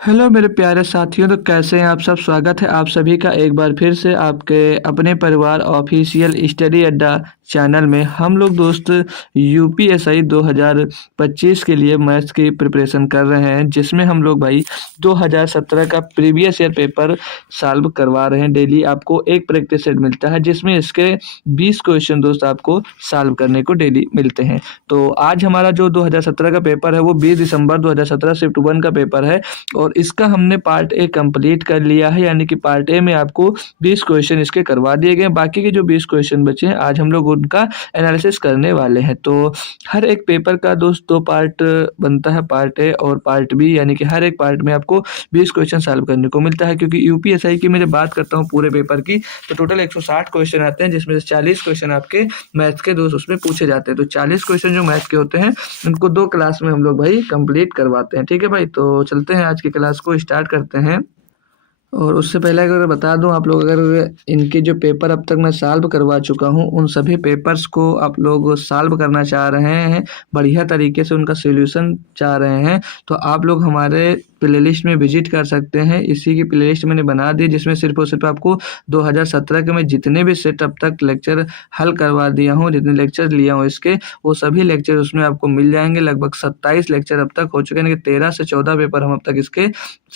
Hello मेरे प्यारे साथियों, तो कैसे हैं आप सब। स्वागत है आप सभी का एक बार फिर से आपके अपने परिवार ऑफिशियल स्टडी अड्डा चैनल में। हम लोग दोस्त यूपीएसआई 2025 के लिए मैथ्स की प्रिपरेशन कर रहे हैं, जिसमें हम लोग भाई 2017 का प्रीवियस ईयर पेपर सॉल्व करवा रहे हैं। डेली आपको एक प्रैक्टिस सेट मिलता है, जिसमें इसके 20 क्वेश्चन दोस्त आपको सॉल्व करने को डेली मिलते हैं। तो आज हमारा जो 2017 का पेपर है वो 20 दिसंबर 2017 शिफ्ट 1 का पेपर है, और इसका हमने पार्ट ए कंप्लीट कर लिया है। यानी कि पार्ट ए में आपको 20 क्वेश्चन इसके करवा दिए गए। बाकी के जो 20 क्वेश्चन बचे हैं आज हम लोग उनका एनालिसिस करने वाले हैं। तो हर एक पेपर का दोस्त 2 पार्ट बनता है, पार्ट ए और पार्ट बी। यानी कि हर एक पार्ट में आपको 20 क्वेश्चन सॉल्व करने को मिलता है। क्योंकि यूपीएसआई की मैं जब बात करता हूँ पूरे पेपर की, तो टोटल 160 क्वेश्चन आते हैं, जिसमें से 40 क्वेश्चन आपके मैथ्स के दोस्त उसमें पूछे जाते हैं। तो 40 क्वेश्चन जो मैथ्स के होते हैं उनको 2 क्लास में हम लोग भाई कंप्लीट करवाते हैं। ठीक है भाई, तो चलते हैं आज की क्लास को स्टार्ट करते हैं। और उससे पहले अगर बता दूं आप लोग, अगर इनके जो पेपर अब तक मैं सॉल्व करवा चुका हूं, उन सभी पेपर्स को आप लोग सॉल्व करना चाह रहे हैं, बढ़िया तरीके से उनका सॉल्यूशन चाह रहे हैं, तो आप लोग हमारे प्लेलिस्ट में विजिट कर सकते हैं। इसी की प्लेलिस्ट मैंने बना दी, जिसमें सिर्फ और सिर्फ आपको 2017 के मैं जितने भी सेट अब तक लेक्चर हल करवा दिया हूँ, जितने लेक्चर लिया हूँ इसके, वो सभी लेक्चर उसमें आपको मिल जाएंगे। लगभग 27 लेक्चर अब तक हो चुके हैं, यानी कि 13 से 14 पेपर हम अब तक इसके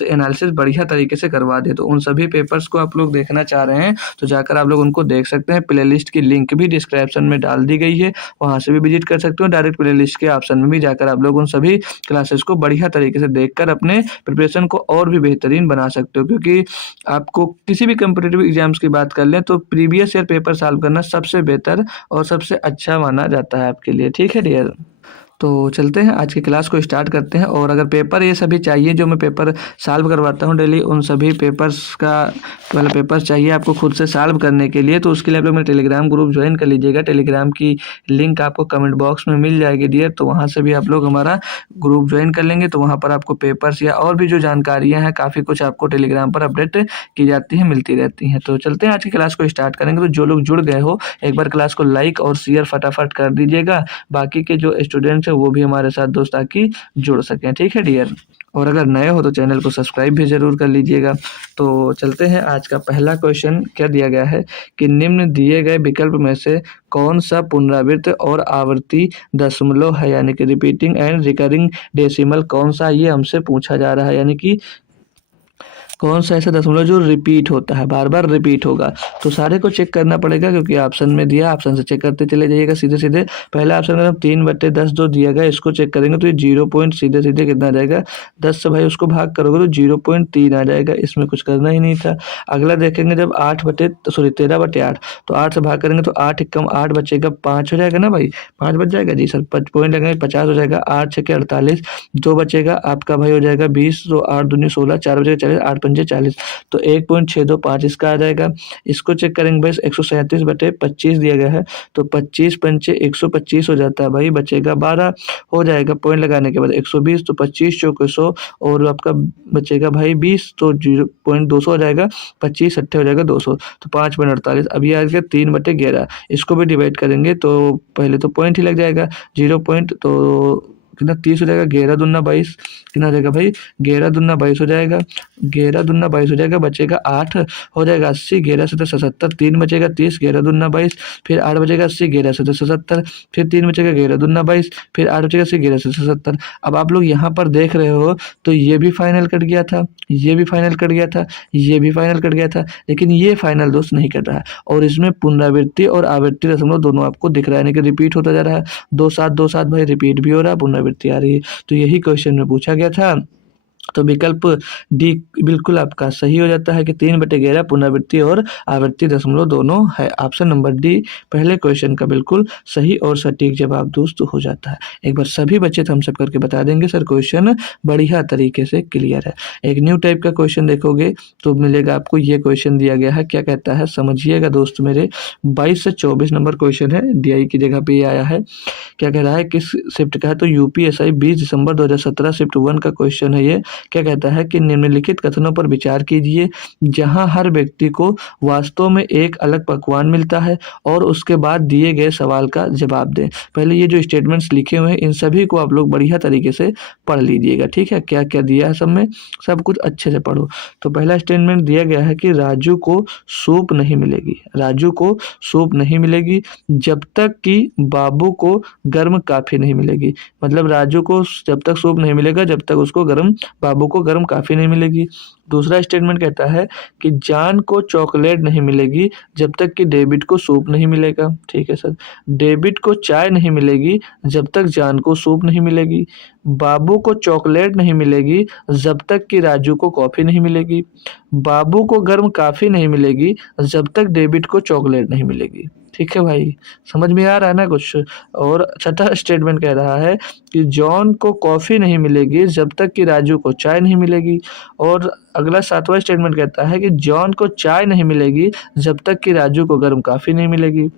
एनालिसिस बढ़िया तरीके से करवा दे। तो उन सभी पेपर्स को आप लोग देखना चाह रहे हैं तो जाकर आप लोग उनको देख सकते हैं। प्लेलिस्ट की लिंक भी डिस्क्रिप्शन में डाल दी गई है, वहां से भी विजिट कर सकते हो। डायरेक्ट प्लेलिस्ट के ऑप्शन में भी जाकर आप लोग उन सभी क्लासेस को बढ़िया तरीके से देखकर अपने प्रिपरेशन को और भी बेहतरीन बना सकते हो। क्योंकि आपको किसी भी कम्पिटिटिव एग्जाम्स की बात कर लें तो प्रीवियस ईयर पेपर सॉल्व करना सबसे बेहतर और सबसे अच्छा माना जाता है आपके लिए। ठीक है डियर, तो चलते हैं आज की क्लास को स्टार्ट करते हैं। और अगर पेपर ये सभी चाहिए जो मैं पेपर सॉल्व करवाता हूँ डेली, उन सभी पेपर्स का वाला पेपर चाहिए आपको खुद से सॉल्व करने के लिए, तो उसके लिए आप लोग मेरा टेलीग्राम ग्रुप ज्वाइन कर लीजिएगा। टेलीग्राम की लिंक आपको कमेंट बॉक्स में मिल जाएगी डियर, तो वहाँ से भी आप लोग हमारा ग्रुप ज्वाइन कर लेंगे। तो वहाँ पर आपको पेपर्स या और भी जो जानकारियाँ हैं, काफ़ी कुछ आपको टेलीग्राम पर अपडेट की जाती है, मिलती रहती हैं। तो चलते हैं आज की क्लास को स्टार्ट करेंगे। तो जो लोग जुड़ गए हो, एक बार क्लास को लाइक और शेयर फटाफट कर दीजिएगा। बाकी के जो स्टूडेंट्स हैं वो भी हमारे साथ दोस्त ताकि जुड़ सकें। ठीक है डियर, और अगर नए हो तो चैनल को सब्सक्राइब भी जरूर कर लीजिएगा। तो चलते हैं, आज का पहला क्वेश्चन क्या दिया गया है कि निम्न दिए गए विकल्प में से कौन सा पुनरावृत्त और आवर्ती दशमलव है। यानी कि रिपीटिंग एंड रिकरिंग डेसिमल कौन सा, ये हमसे पूछा जा रहा है। यानी कि कौन सा ऐसा दशमलव जो रिपीट होता है, बार बार रिपीट होगा। तो सारे को चेक करना पड़ेगा, क्योंकि ऑप्शन में दिया, ऑप्शन से चेक करते चले जाइएगा सीधे सीधे। पहला ऑप्शन अगर 3/10 जो दिया गया इसको चेक करेंगे तो ये 0 पॉइंट सीधे सीधे कितना आ जाएगा, 10 से भाई उसको भाग करोगे तो 0.3 आ जाएगा। इसमें कुछ करना ही नहीं था। अगला देखेंगे जब 13/8, तो 8 से भाग करेंगे तो 8 कम 8 बचेगा, 5 हो जाएगा ना भाई, 5 बच जाएगा जी सर। पॉइंट लगाएंगे 50 हो जाएगा, 8 6 48, 2 बचेगा आपका भाई हो जाएगा 20, तो 8 दूनी 16, 4 बचेगा 40, 8 पंजे 40, तो 1.625 इसका आ जाएगा। इसको चेक करेंगे भाई, 137/25 दिया गया है, तो 25 पंचे 125 हो जाता है भाई, बचेगा 12 हो जाएगा। पॉइंट लगाने के बाद 120, तो 25 चौक 100 और आपका बचेगा भाई 20, तो 0.200 हो जाएगा, 25 अट्ठे हो जाएगा 200, तो 5.48। अब ये आ गया 3/11, इसको भी डिवाइड करेंगे तो पहले तो पॉइंट ही लग जाएगा, 0 पॉइंट, तो कितना 30 हो जाएगा, 11 दूना 22, कितना हो जाएगा भाई, 11 दूना 22 हो जाएगा, 11 दूना 22 हो जाएगा, बचेगा 8 हो जाएगा 80, 11 से 77, 3 बचेगा 30, 11 दूना 22, फिर 8 बचेगा 80, 11 से 77, फिर 3 बचेगा 11 दूना 22, फिर 8 बचेगा 80, 11 से 77। अब आप लोग यहाँ पर देख रहे हो तो ये भी फाइनल कट गया था, ये भी फाइनल कट गया था, ये भी फाइनल कट गया था, लेकिन ये फाइनल दोस्त नहीं कट रहा है। और इसमें पुनरावृत्ति और आवृत्ति दशमलव दोनों आपको दिख रहा है, यानी कि रिपीट होता जा रहा है। 2 7 भाई रिपीट भी हो रहा है, पुनरावृत्ति आ रही है। तो यही क्वेश्चन में पूछा गया था। तो विकल्प डी बिल्कुल आपका सही हो जाता है कि 3/11 पुनरावृत्ति और आवर्ती दशमलव दोनों है। ऑप्शन नंबर डी पहले क्वेश्चन का बिल्कुल सही और सटीक जवाब दोस्त हो जाता है। एक बार सभी बच्चे थम्स अप करके बता देंगे सर क्वेश्चन बढ़िया तरीके से क्लियर है। एक न्यू टाइप का क्वेश्चन देखोगे तो मिलेगा आपको, ये क्वेश्चन दिया गया है, क्या कहता है समझिएगा दोस्त मेरे। 22 से 24 नंबर क्वेश्चन है, DI की जगह पे ये आया है। क्या कह रहा है, किस शिफ्ट का है, तो यूपीएसआई 20 दिसंबर 2017 शिफ्ट 1 का क्वेश्चन है ये। क्या कहता है कि निम्नलिखित कथनों पर विचार कीजिए जहां हर व्यक्ति को वास्तव में एक अलग पकवान मिलता है और उसके बाद दिए गए सवाल का जवाब दें। पहले ये जो स्टेटमेंट्स लिखे हुए हैं इन सभी को आप लोग बढ़िया तरीके से पढ़ लीजिएगा, ठीक है। क्या क्या दिया है सब में, सब कुछ अच्छे से पढ़ो। तो पहला स्टेटमेंट दिया गया है कि राजू को सूप नहीं मिलेगी, राजू को सूप नहीं मिलेगी जब तक कि बाबू को गर्म काफ़ी नहीं मिलेगी। मतलब राजू को जब तक सूप नहीं मिलेगा जब तक उसको बाबू को गर्म काफ़ी नहीं मिलेगी। दूसरा स्टेटमेंट कहता है कि जान को चॉकलेट नहीं मिलेगी जब तक कि डेविड को सूप नहीं मिलेगा। ठीक है सर। डेविड को चाय नहीं मिलेगी जब तक जान को सूप नहीं मिलेगी। बाबू को चॉकलेट नहीं मिलेगी जब तक कि राजू को कॉफ़ी नहीं मिलेगी। बाबू को गर्म काफ़ी नहीं मिलेगी जब तक डेविड को चॉकलेट नहीं मिलेगी। ठीक है भाई, समझ में आ रहा है ना कुछ। और छठा स्टेटमेंट कह रहा है कि जॉन को कॉफ़ी नहीं मिलेगी जब तक कि राजू को चाय नहीं मिलेगी। और अगला सातवां स्टेटमेंट कहता है कि जॉन को चाय नहीं मिलेगी जब तक कि राजू को गर्म काफ़ी नहीं मिलेगी।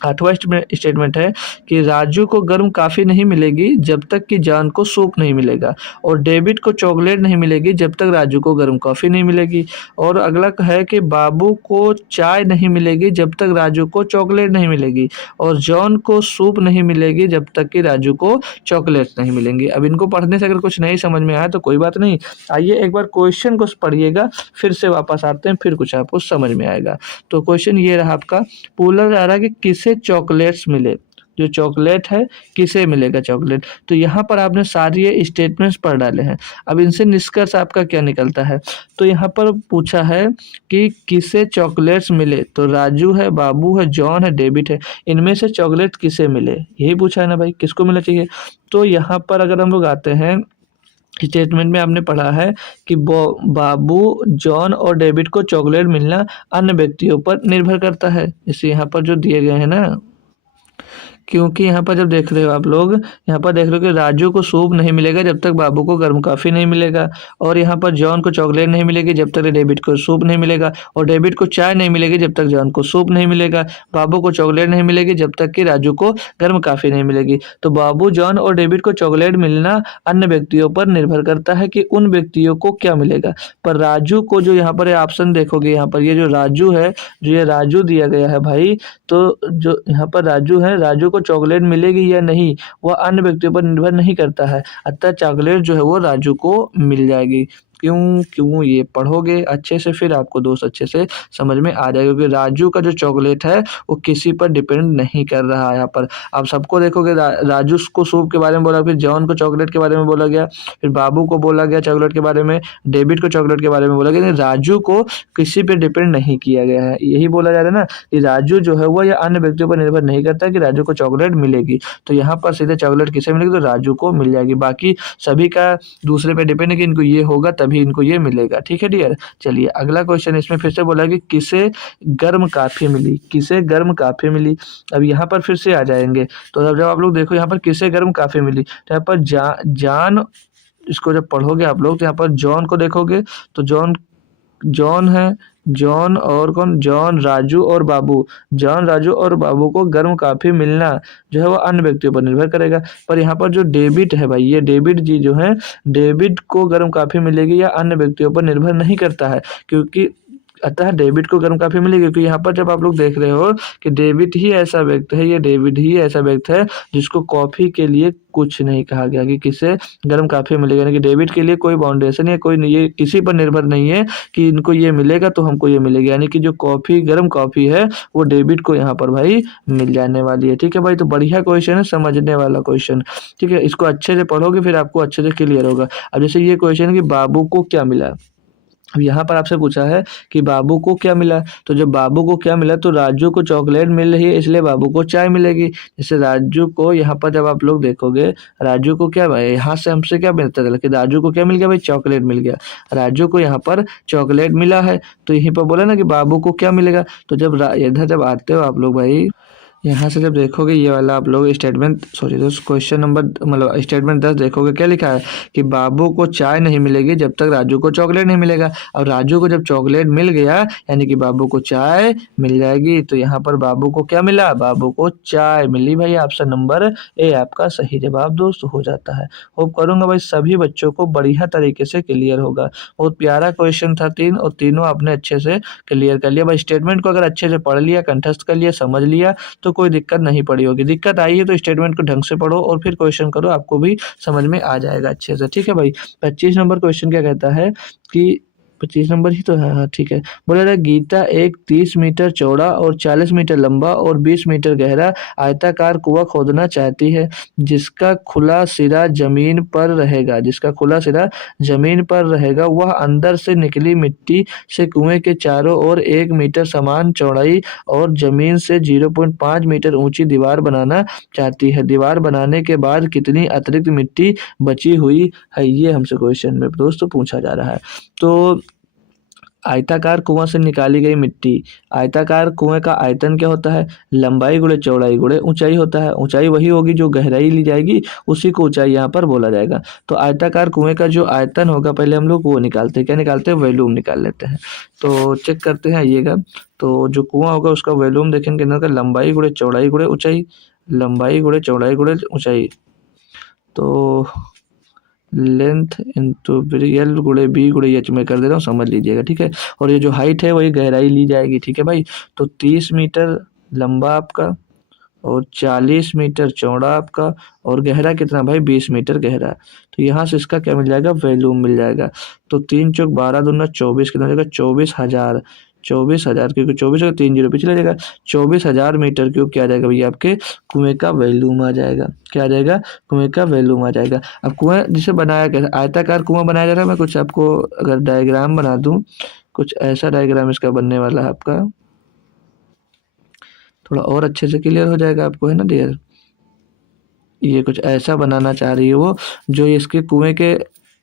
आठवां स्टेटमेंट है कि राजू को गर्म काफ़ी नहीं मिलेगी जब तक कि जॉन को सूप नहीं मिलेगा। और डेविड को चॉकलेट नहीं मिलेगी जब तक राजू को गर्म कॉफ़ी नहीं मिलेगी। और अगला है कि बाबू को चाय नहीं मिलेगी जब तक राजू को चॉकलेट नहीं मिलेगी। और जॉन को सूप नहीं मिलेगी जब तक कि राजू को चॉकलेट नहीं मिलेंगी। अब इनको पढ़ने से अगर कुछ नहीं समझ में आया तो कोई बात नहीं, आइए एक बार क्वेश्चन को पढ़िएगा, फिर से वापस आते हैं, फिर कुछ आपको समझ में आएगा। तो क्वेश्चन ये रहा आपका, पूछा जा रहा है कि किसे चॉकलेट्स मिले, जो चॉकलेट है किसे मिलेगा चॉकलेट। तो यहाँ पर आपने सारे ये स्टेटमेंट्स पढ़ डाले हैं। अब इनसे निष्कर्ष आपका क्या निकलता है, तो यहाँ पर पूछा है कि किसे चॉकलेट्स मिले, तो राजू है, बाबू है, जॉन है, डेविड है, इनमें से चॉकलेट किसे मिले, यही पूछा है ना भाई, किसको मिलना चाहिए। तो यहाँ पर अगर हम लोग आते हैं स्टेटमेंट में आपने पढ़ा है कि बाबू, जॉन और डेविड को चॉकलेट मिलना अन्य व्यक्तियों पर निर्भर करता है। जैसे यहाँ पर जो दिए गए हैं ना, क्योंकि यहाँ पर जब देख रहे हो आप लोग, यहाँ पर देख रहे हो कि राजू को सूप नहीं मिलेगा जब तक बाबू को गर्म कॉफ़ी नहीं मिलेगा। और यहाँ पर जॉन को चॉकलेट नहीं मिलेगी जब तक डेविड को सूप नहीं मिलेगा। और डेविड को चाय नहीं मिलेगी जब तक जॉन को सूप नहीं मिलेगा। बाबू को चॉकलेट नहीं मिलेगी जब तक कि राजू को गर्म कॉफ़ी नहीं मिलेगी। तो बाबू, जॉन और डेविड को चॉकलेट मिलना अन्य व्यक्तियों पर निर्भर करता है कि उन व्यक्तियों को क्या मिलेगा। पर राजू को, जो यहाँ पर ऑप्शन देखोगे, यहाँ पर ये जो राजू है, जो ये राजू दिया गया है भाई, तो जो यहाँ पर राजू है, राजू को चॉकलेट मिलेगी या नहीं वह अन्य व्यक्तियों पर निर्भर नहीं करता है। अतः चॉकलेट जो है वो राजू को मिल जाएगी। क्यों ये पढ़ोगे अच्छे से, फिर आपको दोस्त अच्छे से समझ में आ जाएगा, क्योंकि राजू का जो चॉकलेट है वो किसी पर डिपेंड नहीं कर रहा है। यहाँ पर आप सबको देखोगे, राजू को सूप के बारे में बोला, फिर जॉन को चॉकलेट के बारे में बोला गया, फिर बाबू को बोला गया चॉकलेट के बारे में, डेविड को चॉकलेट के बारे में बोला गया, राजू को किसी पर डिपेंड नहीं किया गया है। यही बोला जा रहा है ना कि राजू जो है वो या अन्य व्यक्तियों पर निर्भर नहीं करता कि राजू को चॉकलेट मिलेगी। तो यहाँ पर सीधे चॉकलेट किसे मिलेगी, तो राजू को मिल जाएगी। बाकी सभी का दूसरे पे डिपेंड है कि इनको ये होगा तभी इनको ये मिलेगा। ठीक है डियर। चलिए अगला क्वेश्चन, इसमें फिर से बोला कि किसे गर्म काफ़ी मिली, किसे गर्म काफ़ी मिली। अब यहाँ पर फिर से आ जाएंगे, तो अब जब आप लोग देखो यहाँ पर किसे गर्म काफ़ी मिली, तो यहाँ पर जान, इसको जब पढ़ोगे आप लोग तो यहाँ पर जॉन को देखोगे, तो जॉन है, जॉन और कौन, जॉन, राजू और बाबू, जॉन, राजू और बाबू को गर्म काफ़ी मिलना जो है वो अन्य व्यक्तियों पर निर्भर करेगा। पर यहाँ पर जो डेविड है भाई, ये डेविड जी जो है, डेविड को गर्म काफ़ी मिलेगी या अन्य व्यक्तियों पर निर्भर नहीं करता है, क्योंकि अतः डेविड को गर्म काफ़ी मिलेगी। क्योंकि यहाँ पर जब आप लोग देख रहे हो कि डेविड ही ऐसा व्यक्ति है, ये डेविड ही ऐसा व्यक्ति है जिसको कॉफ़ी के लिए कुछ नहीं कहा गया कि किसे गर्म काफ़ी मिलेगा, यानी कि डेविड के लिए कोई बाउंडेशन है, कोई नहीं, ये किसी पर निर्भर नहीं है कि इनको ये मिलेगा तो हमको ये मिलेगा, यानी कि जो कॉफ़ी, गर्म कॉफ़ी है वो डेविड को यहाँ पर भाई मिल जाने वाली है। ठीक है भाई, तो बढ़िया क्वेश्चन है, समझने वाला क्वेश्चन। ठीक है, इसको अच्छे से पढ़ोगे फिर आपको अच्छे से क्लियर होगा। अब जैसे ये क्वेश्चन है कि बाबू को क्या मिला, अब यहाँ पर आपसे पूछा है कि बाबू को क्या मिला, तो जब बाबू को क्या मिला, तो राजू को चॉकलेट मिल रही है इसलिए बाबू को चाय मिलेगी। जैसे राजू को, यहाँ पर जब आप लोग देखोगे, राजू को क्या भाई, यहाँ से हमसे क्या मिलता था कि राजू को क्या मिल गया भाई, चॉकलेट मिल गया, राजू को यहाँ पर चॉकलेट मिला है। तो यहीं पर बोला ना कि बाबू को क्या मिलेगा, तो जब इधर जब आते हो आप लोग भाई, यहाँ से जब देखोगे ये वाला आप लोग स्टेटमेंट सॉरी दोस्त क्वेश्चन नंबर मतलब स्टेटमेंट 10 देखोगे क्या लिखा है कि बाबू को चाय नहीं मिलेगी जब तक राजू को चॉकलेट नहीं मिलेगा। और राजू को जब चॉकलेट मिल गया यानी कि बाबू को चाय मिल जाएगी। तो यहाँ पर बाबू को क्या मिला, बाबू को चाय मिली भाई। ऑप्शन नंबर ए आपका सही जवाब दोस्त हो जाता है। होप करूंगा भाई सभी बच्चों को बढ़िया तरीके से क्लियर होगा। बहुत प्यारा क्वेश्चन था तीन, और तीनों आपने अच्छे से क्लियर कर लिया भाई। स्टेटमेंट को अगर अच्छे से पढ़ लिया, कंठस्थ कर लिया, समझ लिया तो कोई दिक्कत नहीं पड़ी होगी। दिक्कत आई है तो स्टेटमेंट को ढंग से पढ़ो और फिर क्वेश्चन करो, आपको भी समझ में आ जाएगा अच्छे से। ठीक है भाई। 25 नंबर क्वेश्चन क्या कहता है कि 25 नंबर ही तो है, हाँ ठीक है। बोला था गीता एक 30 मीटर चौड़ा और 40 मीटर लंबा और 20 मीटर गहरा आयताकार कुआं खोदना चाहती है जिसका खुला सिरा जमीन पर रहेगा। जिसका खुला सिरा जमीन पर रहेगा वह अंदर से निकली मिट्टी से कुएं के चारों ओर 1 मीटर समान चौड़ाई और जमीन से 0.5 मीटर ऊंची दीवार बनाना चाहती है। दीवार बनाने के बाद कितनी अतिरिक्त मिट्टी बची हुई है, ये हमसे क्वेश्चन में दोस्तों पूछा जा रहा है। तो आयताकार कुआं से निकाली गई मिट्टी, आयताकार कुएं का आयतन क्या होता है, लंबाई गुणे चौड़ाई गुणे ऊंचाई होता है। ऊंचाई वही होगी जो गहराई ली जाएगी, उसी को ऊंचाई यहाँ पर बोला जाएगा। तो आयताकार कुएं का जो आयतन होगा पहले हम लोग वो निकालते हैं। क्या निकालते हैं, वॉल्यूम निकाल लेते हैं। तो चेक करते हैं, आइएगा। तो जो कुआं होगा उसका वॉल्यूम देखेंगे कितना का, लंबाई गुणे चौड़ाई गुणे ऊंचाई, लंबाई गुणे चौड़ाई गुणे ऊंचाई। तो लेंथ इंटू एल गुणे बी गुणे एच में कर दे रहा हूँ, समझ लीजिएगा। ठीक है। और ये जो हाइट है वही गहराई ली जाएगी। ठीक है भाई। तो 30 मीटर लंबा आपका और 40 मीटर चौड़ा आपका, और गहरा कितना भाई, 20 मीटर गहरा। तो यहाँ से इसका क्या मिल जाएगा, वैल्यूम मिल जाएगा। तो 3 चौक 12 दूना 24 कितना हो जाएगा, 24,000। 24,000 क्योंकि 24 का 3 जीरो पीछे ले जाएगा। 24,000 मीटर क्यूब क्या आ जाएगा भैया, आपके कुएं का वैल्यूम आ जाएगा। क्या आ जाएगा, कुएं का वैल्यूम आ जाएगा। अब कुएं जिसे बनाया गया आयताकार कुआं बनाया जा रहा है, मैं कुछ आपको अगर डायग्राम बना दूं, कुछ ऐसा डायग्राम इसका बनने वाला है आपका, थोड़ा और अच्छे से क्लियर हो जाएगा आपको, है ना डियर। ये कुछ ऐसा बनाना चाह रही है वो, जो इसके कुएं के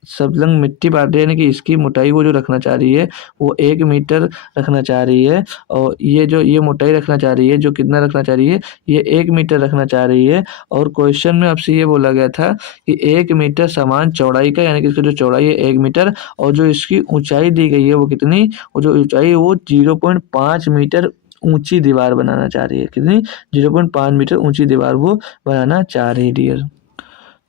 सब लंग मिट्टी बांट रही है, यानी कि इसकी मोटाई वो जो रखना चाह रही है वो 1 मीटर रखना चाह रही है। और ये जो ये मोटाई रखना चाह रही है, जो कितना रखना चाह रही है, ये 1 मीटर रखना चाह रही है। और क्वेश्चन में आपसे ये बोला गया था कि 1 मीटर समान चौड़ाई का, यानी कि इसकी जो चौड़ाई है 1 मीटर, और जो इसकी ऊंचाई दी गई है वो कितनी, वो जो ऊंचाई है वो 0.5 मीटर ऊंची दीवार बनाना चाह रही है। कितनी, 0.5 मीटर ऊंची दीवार वो बनाना चाह रही है डियर।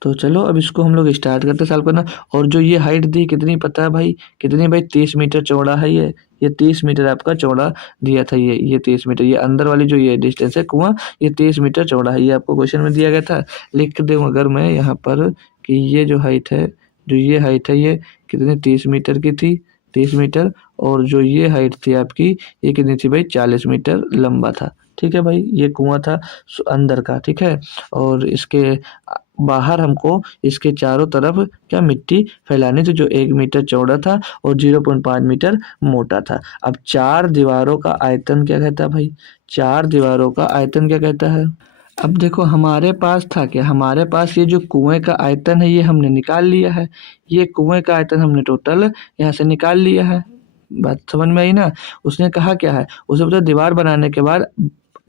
तो चलो अब इसको हम लोग स्टार्ट करते सॉल्व करना। और जो ये हाइट दी कितनी पता है भाई, कितनी भाई, 30 मीटर चौड़ा है ये 30 मीटर आपका चौड़ा दिया था। ये 30 मीटर, ये अंदर वाली जो ये डिस्टेंस है कुआं, ये 30 मीटर चौड़ा है। ये आपको क्वेश्चन में दिया गया था। लिख दूँ अगर मैं यहाँ पर कि ये जो हाइट है, जो ये हाइट है ये कितनी 30 मीटर की थी, 30 मीटर। और जो ये हाइट थी आपकी ये कितनी थी भाई, 40 मीटर लंबा था। ठीक है भाई। ये कुआं था अंदर का। ठीक है। और इसके बाहर हमको इसके चारों तरफ क्या मिट्टी फैलानी थी, जो 1 मीटर चौड़ा था और 0.5 मीटर मोटा था। अब 4 दीवारों का आयतन क्या कहता है भाई, 4 दीवारों का आयतन क्या कहता है। अब देखो हमारे पास था क्या, हमारे पास ये जो कुएं का आयतन है ये हमने निकाल लिया है। ये कुएं का आयतन हमने टोटल यहाँ से निकाल लिया है। बात समझ में आई ना। उसने कहा क्या है, उसे पता दीवार बनाने के बाद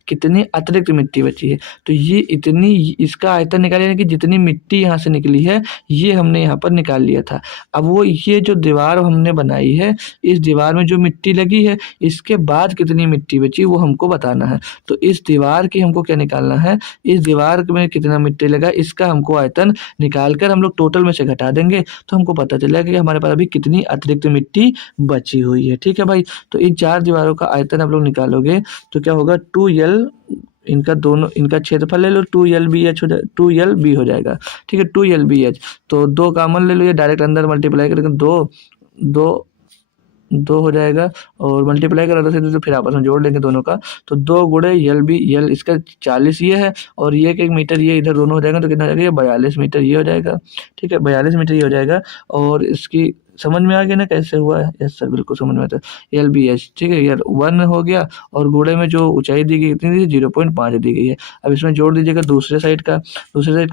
कितनी अतिरिक्त मिट्टी बची है। तो ये इतनी, इसका आयतन निकाले, यानी कि जितनी मिट्टी यहाँ से निकली है ये हमने यहाँ पर निकाल लिया था। अब वो ये जो दीवार हमने बनाई है, इस दीवार में जो मिट्टी लगी है इसके बाद कितनी मिट्टी बची वो हमको बताना है। तो इस दीवार की हमको क्या निकालना है, इस दीवार में कितना मिट्टी लगा इसका हमको आयतन निकाल कर हम लोग टोटल में से घटा देंगे, तो हमको पता चलेगा कि हमारे पास अभी कितनी अतिरिक्त मिट्टी बची हुई है। ठीक है भाई। तो इन 4 दीवारों का आयतन आप लोग निकालोगे तो क्या होगा, 2L, इनका दोनों, इनका क्षेत्रफल ले लो, 2LBH हो जाए, 2LB हो जाएगा। ठीक है। 2LBH, तो 2 कॉमन ले लो, ये डायरेक्ट अंदर मल्टीप्लाई करेंगे, 2 हो जाएगा, और मल्टीप्लाई करा तो फिर आपस में जोड़ लेंगे दोनों का। तो 2 गुणे LB, यल इसका 40 ये है, और ये 1 मीटर ये इधर दोनों हो जाएगा, तो कितना हो जाएगा, ये 42 मीटर ये हो जाएगा। ठीक है। 42 मीटर ये हो जाएगा। और इसकी समझ में आ गया ना कैसे हुआ है? यस सर, बिल्कुल समझ में आता है। LBH, ठीक है यार, 1 हो गया और गोले में जो ऊंचाई दी गई कितनी दी? 0.5 दी गई है। अब इसमें जोड़ दीजिएगा दूसरे साइड का,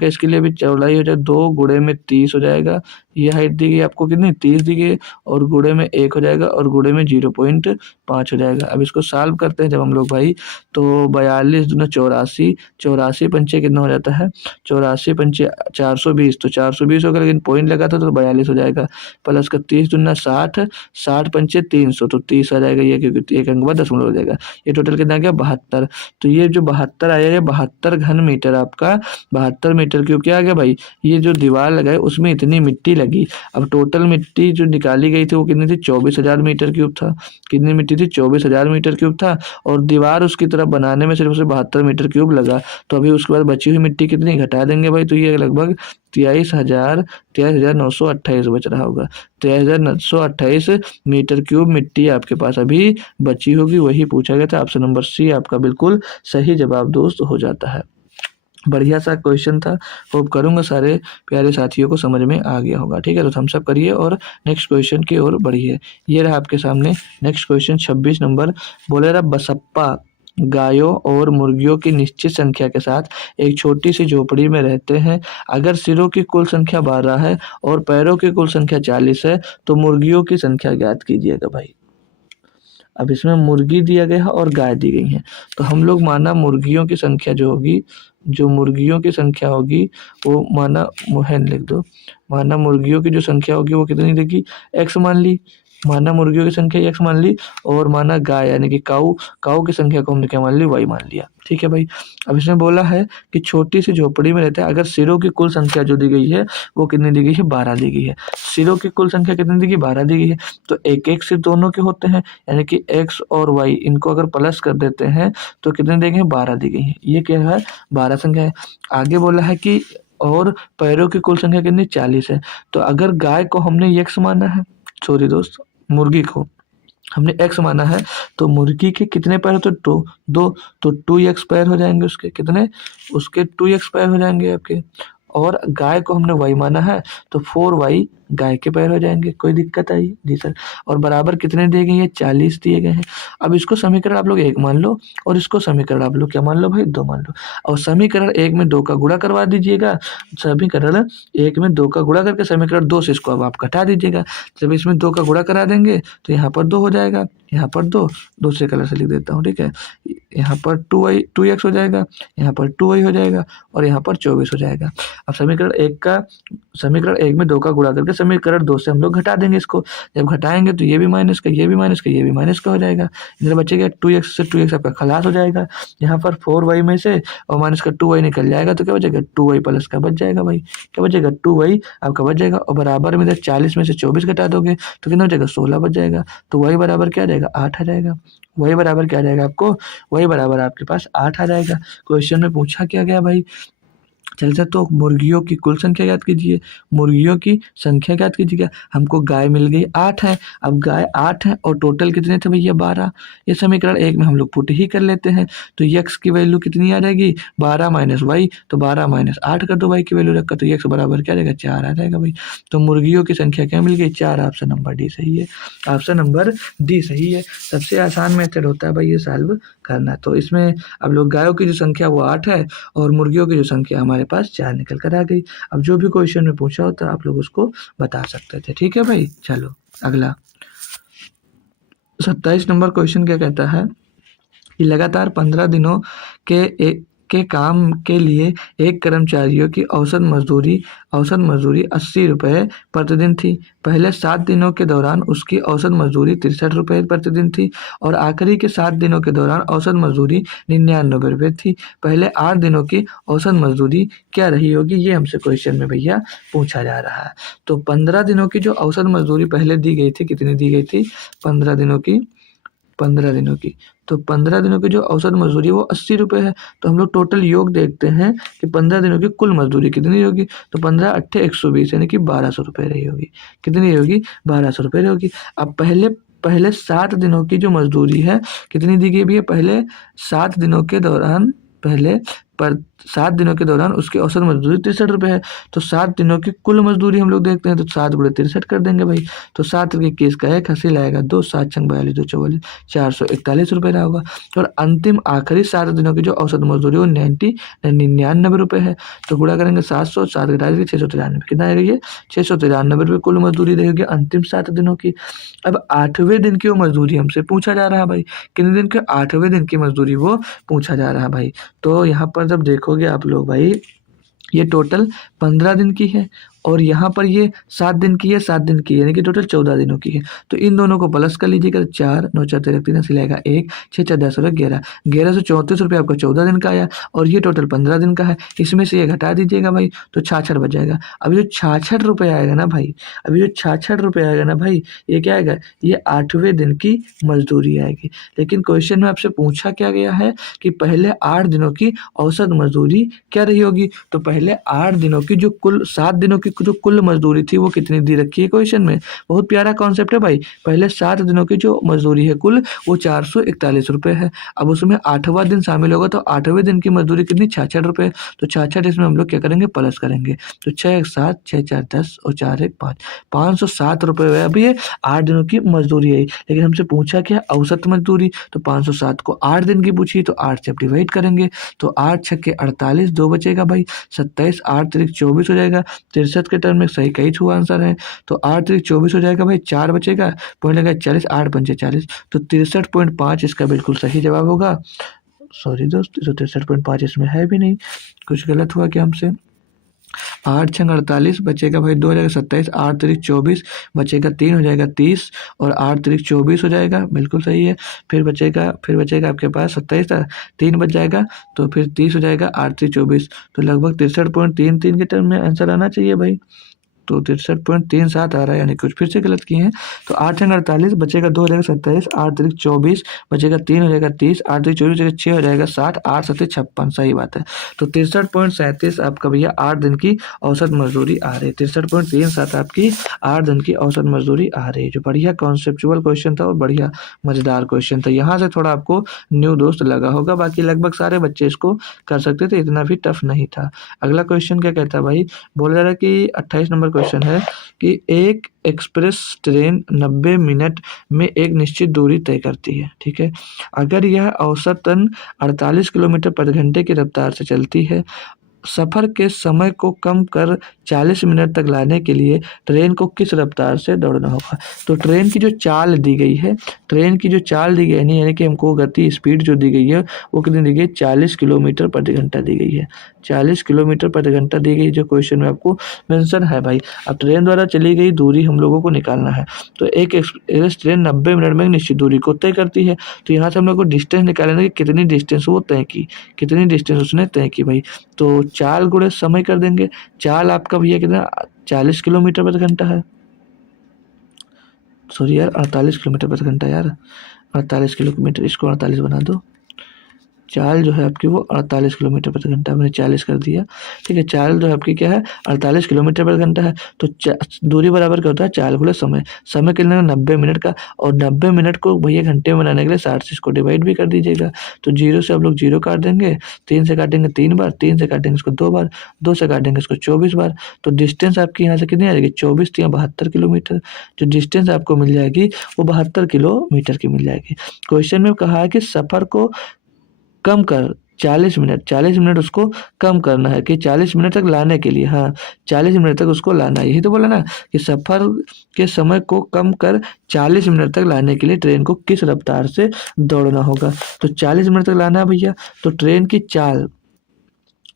इसके लिए भी चौड़ाई हो जाए 2 गुणे में 30 हो जाएगा। ये हाइट दी गई आपको कितनी? 30 दी गई है और गुणे में 1 हो जाएगा और गुणे में 0.5 हो जाएगा। अब इसको सॉल्व करते हैं जब हम लोग भाई, तो 42 दूना 84, 84 पंचे कितना हो जाता है? 84 पंचे 420, तो 420 होगा, लेकिन पॉइंट लगा था तो 42 हो जाएगा। प्लस का 30 दूना 60, 60 पंचे 300, तो 30 आ जाएगा ये, क्योंकि एक अंक बाद दशमलव हो जाएगा। ये टोटल कितना आ गया? 72। तो ये जो 72 आया, ये 72 घन मीटर आपका, 72 मीटर क्यूब क्या आ गया भाई? ये जो दीवार लगाए उसमें इतनी मिट्टी लगी। अब टोटल मिट्टी जो निकाली गई थी वो कितनी थी? 24,000 मीटर क्यूब था। कितनी मिट्टी थी? 24,000 मीटर क्यूब था। और दीवार उसकी तरफ बनाने में सिर्फ उसे 72 मीटर क्यूब लगा। तो अभी उसके बाद बची हुई मिट्टी कितनी घटा देंगे भाई? तो ये लगभग 23,928 बच रहा होगा। 23,928 मीटर क्यूब मिट्टी आपके पास अभी बची होगी, वही पूछा गया था। ऑप्शन नंबर सी आपका बिल्कुल सही जवाब दोस्त हो जाता है। बढ़िया सा क्वेश्चन था। होप करूंगा सारे प्यारे साथियों को समझ में आ गया होगा। ठीक है, तो थम्स अप करिए और नेक्स्ट क्वेश्चन की ओर बढ़िए। ये रहा आपके सामने नेक्स्ट क्वेश्चन 26 नंबर। बोले रहा बसप्पा गायों और मुर्गियों की निश्चित संख्या के साथ एक छोटी सी झोपड़ी में रहते हैं। अगर सिरों की कुल संख्या 12 है और पैरों की कुल संख्या 40 है तो मुर्गियों की संख्या ज्ञात कीजिएगा भाई। अब इसमें मुर्गी दिया गया है और गाय दी गई है, तो हम लोग माना मुर्गियों की संख्या जो होगी, जो मुर्गियों की संख्या होगी वो माना मुहैन लिख दो। माना मुर्गियों की जो संख्या होगी वो कितनी देगी? x मान ली। माना मुर्गियों की संख्या x मान ली और माना गाय यानी कि काऊ, काऊ की संख्या को हमने क्या मान ली? y मान लिया। ठीक है भाई। अब इसमें बोला है कि छोटी सी झोपड़ी में रहते हैं। अगर सिरों की कुल संख्या जो दी गई है वो कितनी दी गई है? 12 दी गई है। सिरों की कुल संख्या कितनी दी गई? 12 दी गई है। तो एक एक सिर दोनों के होते हैं, यानी कि x और y इनको अगर प्लस कर देते हैं तो कितने दी गई हैं? 12 दी गई है। ये क्या है? 12 संख्या है। आगे बोला है कि और पैरों की कुल संख्या कितनी? 40 है। तो अगर गाय को हमने x माना है, सॉरी दोस्त, मुर्गी को हमने x माना है, तो मुर्गी के कितने पैर होते? दो, तो 2x पैर हो जाएंगे उसके। कितने? उसके 2x पैर हो जाएंगे आपके। और गाय को हमने y माना है, तो 4y गाय के पैर हो जाएंगे। कोई दिक्कत आई? जी सर। और बराबर कितने दिए गए हैं? 40 दिए गए हैं। अब इसको समीकरण आप लोग 1 मान लो और इसको समीकरण आप लोग क्या मान लो भाई? 2 मान लो। और समीकरण 1 में 2 का गुणा करवा दीजिएगा। समीकरण 1 में 2 का गुणा करके समीकरण 2 से इसको अब आप घटा दीजिएगा। जब इसमें 2 का गुणा करा देंगे तो यहाँ पर 2 हो जाएगा, यहाँ पर 2, दूसरे कलर से लिख देता हूँ। ठीक है, यहाँ पर 2x हो जाएगा, यहाँ पर 2y हो जाएगा और यहाँ पर 24 हो जाएगा। अब समीकरण 1 में 2 का गुणा करके समीकरण 2 से हम लोग घटा देंगे इसको। जब घटाएंगे तो ये भी माइनस का, ये भी माइनस का, ये भी माइनस का हो जाएगा। इधर बचेगा 2x से 2x आपका खलास हो जाएगा। यहाँ पर 4y में से और माइनस का 2y निकल जाएगा तो क्या बचेगा? 2y प्लस का बच जाएगा भाई। क्या बचेगा? 2y आपका बच जाएगा। और बराबर में इधर 40 में से 24 घटा दोगे तो कितना हो जाएगा? 16 बच जाएगा। तो y बराबर क्या आ जाएगा? 8 आ जाएगा। y बराबर क्या आ जाएगा आपको? y बराबर आपके पास 8 आ जाएगा। क्वेश्चन में पूछा क्या गया भाई? चलिए तो मुर्गियों की कुल संख्या ज्ञात कीजिए। मुर्गियों की संख्या ज्ञात कीजिएगा। हमको गाय मिल गई 8 है। अब गाय 8 है और टोटल कितने थे भैया? 12। ये समीकरण 1 में हम लोग पुट ही कर लेते हैं। तो x की वैल्यू कितनी आ जाएगी? 12 माइनस वाई, तो 12 माइनस 8 कर दो y की वैल्यू रखकर, तो x बराबर क्या आ जाएगा? 4 आ जाएगा भाई। तो मुर्गियों की संख्या क्या मिल गई? 4। ऑप्शन नंबर डी सही है। ऑप्शन नंबर डी सही है। सबसे आसान मेथड होता है भाई ये सॉल्व करना। तो इसमें अब लोग गायों की जो संख्या वो 8 है और मुर्गियों की जो संख्या हमारे पास 4 निकल कर आ गई। अब जो भी क्वेश्चन में पूछा होता आप लोग उसको बता सकते थे। ठीक है भाई, चलो अगला 27 नंबर क्वेश्चन क्या कहता है कि लगातार 15 दिनों के काम के लिए एक कर्मचारियों की औसत मजदूरी 80 रुपये प्रतिदिन थी। पहले 7 दिनों के दौरान उसकी औसत मजदूरी 63 रुपये प्रतिदिन थी और आखिरी के 7 दिनों के दौरान औसत मजदूरी 99 रुपये थी। पहले 8 दिनों की औसत मजदूरी क्या रही होगी? ये हमसे क्वेश्चन में भैया पूछा जा रहा है। तो 15 दिनों की जो औसत मजदूरी पहले दी गई थी, कितनी दी गई थी? 15 दिनों की तो 15 दिनों की जो औसत मजदूरी है वो 80 रुपये है। तो हम लोग टोटल योग देखते हैं कि 15 दिनों की कुल मजदूरी कितनी होगी? तो 15 अट्ठे 120 यानी कि 1200 रुपये रही होगी। कितनी होगी? 1200 रुपये रही होगी। अब पहले 7 दिनों की जो मजदूरी है कितनी दी गई भी है? पहले 7 दिनों के दौरान 7 दिनों के दौरान उसकी औसत मजदूरी 63 रुपये है। तो 7 दिनों की कुल मजदूरी हम लोग देखते हैं, तो 7 गुणे 63 कर देंगे भाई। तो 7 के 21 का 1 हासिल आएगा 2, 7 छंग 42, 2 44, 441 रुपये रहा होगा। तो और अंतिम आखिरी 7 दिनों की जो औसत मजदूरी वो 99 रुपये है। तो गुणा करेंगे 700, 7 घटा 693, कितना आएगा ये 693 रुपये कुल मजदूरी रहेगी अंतिम 7 दिनों की। अब 8वें दिन की वो मजदूरी हमसे पूछा जा रहा है भाई, कितने दिन के 8वें दिन की मजदूरी वो पूछा जा रहा है भाई। तो यहाँ पर जब देखोगे आप लोग भाई, ये टोटल 15 दिन की है और यहाँ पर ये 7 दिन की है, 7 दिन की है, यानी कि टोटल 14 दिनों की है। तो इन दोनों को प्लस कर लीजिएगा, 4 9 4 13 3 सिलाएगा 1 6 4 10 और 11, 1134 रुपये आपका 14 दिन का आया और ये टोटल 15 दिन का है। इसमें से ये घटा दीजिएगा भाई, तो 66 बच जाएगा। अभी जो 66 रुपये आएगा ना भाई, अभी जो 66 रुपये आएगा ना भाई, ये क्या आएगा, ये 8वें दिन की मजदूरी आएगी। लेकिन क्वेश्चन में आपसे पूछा क्या गया है कि पहले 8 दिनों की औसत मजदूरी क्या रही होगी। तो पहले 8 दिनों की जो कुल 7 दिनों की जो कुल मजदूरी थी वो कितनी दी रखी है क्वेश्चन में। बहुत प्यारा कॉन्सेप्ट है भाई। पहले 7 दिनों की जो मजदूरी है कुल वो 441 रुपये है। अब उसमें 8वां दिन शामिल होगा, तो 8वें दिन की मजदूरी कितनी 66 रुपये। तो 66 इसमें हम लोग क्या करेंगे, प्लस करेंगे। तो 6 1 7 6 4 10 और 4 1 5, 507 रुपये है। अभी ये 8 दिनों की मजदूरी है, लेकिन हमसे पूछा क्या औसत मजदूरी। तो 507 को 8 दिन की पूछी, तो 8 से डिवाइड करेंगे, तो 8 छक्के 48, 2 बचेगा भाई, 27 8 तिरिक 24 हो जाएगा। 63 के टर्म में सही कई छुआ आंसर है। तो 8 तिरिक 24 हो जाएगा भाई, 4 बचेगा, पॉइंट लगा 40, 8 पंचे 40, तो 63.5 इसका बिल्कुल सही जवाब होगा। सॉरी दोस्त, तो 63.5 इसमें है भी नहीं, कुछ गलत हुआ क्या हमसे। 8 छंग 48 बचेगा भाई, 2 हो जाएगा 27, 8 तिरिक 24 बचेगा, 3 हो जाएगा 30 और 8 तिरिक 24 हो जाएगा, बिल्कुल सही है। फिर बचेगा आपके पास 27 था, 3 बच जाएगा, तो फिर 30 हो जाएगा, 8 तिरिक 24, तो लगभग 63.33 के टर्म में आंसर आना चाहिए भाई। तो 63.37 आ रहा है, यानी कुछ फिर से गलत किए हैं। तो 8 छंग 48 बचेगा, 2 हो जाएगा 27, 8 तिरिक 24 बचेगा, 3 हो जाएगा 30, 8 तिरिक 24 बचेगा, 6 हो जाएगा 60, 8 7 56, सही बात है। तो 63.37 आपका भैया 8 दिन की औसत मजदूरी आ रही है। 63.37 आपकी 8 दिन की औसत मजदूरी आ रही है। जो बढ़िया कॉन्सेप्चुअल क्वेश्चन था और बढ़िया मजेदार क्वेश्चन था। यहाँ से थोड़ा आपको न्यू दोस्त लगा होगा, बाकी लगभग सारे बच्चे इसको कर सकते थे, इतना भी टफ नहीं था। अगला क्वेश्चन क्या कहता है भाई, बोल रहा है कि 28 नंबर क्वेश्चन है कि एक एक्सप्रेस ट्रेन 90 मिनट में एक निश्चित दूरी तय करती है, ठीक है। अगर यह औसतन 48 किलोमीटर प्रति घंटे की रफ्तार से चलती है, सफ़र के समय को कम कर 40 मिनट तक लाने के लिए ट्रेन को किस रफ्तार से दौड़ना होगा। तो ट्रेन की जो चाल दी गई है, ट्रेन की जो चाल दी गई है, यानी कि हमको गति स्पीड जो दी गई है वो कितनी दी गई, 40 किलोमीटर प्रति घंटा दी गई है। 40 किलोमीटर प्रति घंटा दी गई, जो क्वेश्चन में आपको मेंशन है भाई। अब ट्रेन द्वारा चली गई दूरी हम लोगों को निकालना है। तो एक एक्सप्रेस ट्रेन 90 मिनट में एक निश्चित दूरी को तय करती है। तो यहाँ से हम लोग को डिस्टेंस निकालेंगे कि कितनी डिस्टेंस वो तय की, कितनी डिस्टेंस उसने तय की भाई। तो चाल गुणे समय कर देंगे। चाल आपका भैया कितना 40 किलोमीटर प्रति घंटा है, सॉरी यार 48 किलोमीटर प्रति घंटा यार, 48 किलोमीटर, इसको 48 बना दो। चाल जो है आपकी वो 48 किलोमीटर प्रति घंटा, मैंने 40 कर दिया, ठीक है। चाल जो है आपकी क्या है 48 किलोमीटर प्रति घंटा है। तो दूरी बराबर क्या होता है, चाल गुणे समय। समय कितना 90 मिनट का, और 90 मिनट को भैया घंटे में बनाने के लिए 60 से इसको डिवाइड भी कर दीजिएगा। तो 0 से आप लोग 0 काट देंगे, 3 से काटेंगे 3 बार, 3 से काटेंगे इसको 2 बार, 2 से काटेंगे इसको 24 बार। तो डिस्टेंस आपकी यहाँ से कितनी आ जाएगी 24 या 72 किलोमीटर। जो डिस्टेंस आपको मिल जाएगी वो 72 किलोमीटर की मिल जाएगी। क्वेश्चन में कहा है कि सफ़र को कम कर 40 मिनट, 40 मिनट उसको कम करना है कि 40 मिनट तक लाने के लिए, हाँ 40 मिनट तक उसको लाना है। यही तो बोला ना कि सफ़र के समय को कम कर 40 मिनट तक लाने के लिए ट्रेन को किस रफ्तार से दौड़ना होगा। तो 40 मिनट तक लाना है भैया। तो ट्रेन की चाल,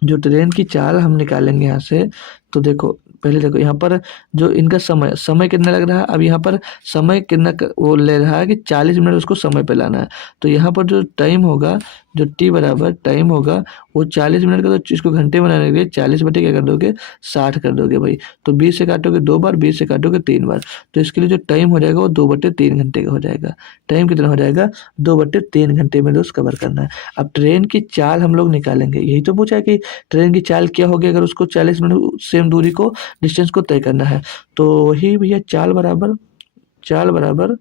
जो ट्रेन की चाल हम निकालेंगे यहाँ से, तो देखो पहले देखो यहाँ पर जो इनका समय कितना लग रहा है। अब यहाँ पर समय कितना वो ले रहा है कि 40 मिनट उसको समय पे लाना है। तो यहाँ पर जो टाइम होगा, जो टी बराबर टाइम होगा वो 40 मिनट का, तो इसको घंटे बनाने के लिए 40 बटे क्या कर दोगे 60 कर दोगे भाई। तो 20 से काटोगे 2 बार, 20 से काटोगे 3 बार, तो इसके लिए जो टाइम हो जाएगा वो 2/3 घंटे का हो जाएगा। टाइम कितना हो जाएगा 2/3 घंटे में दोस्त कवर करना है। अब ट्रेन की चाल हम लोग निकालेंगे, यही तो पूछा है कि ट्रेन की चाल क्या होगी अगर उसको 40 मिनट सेम दूरी को, डिस्टेंस को तय करना है। तो वही भैया चाल बराबर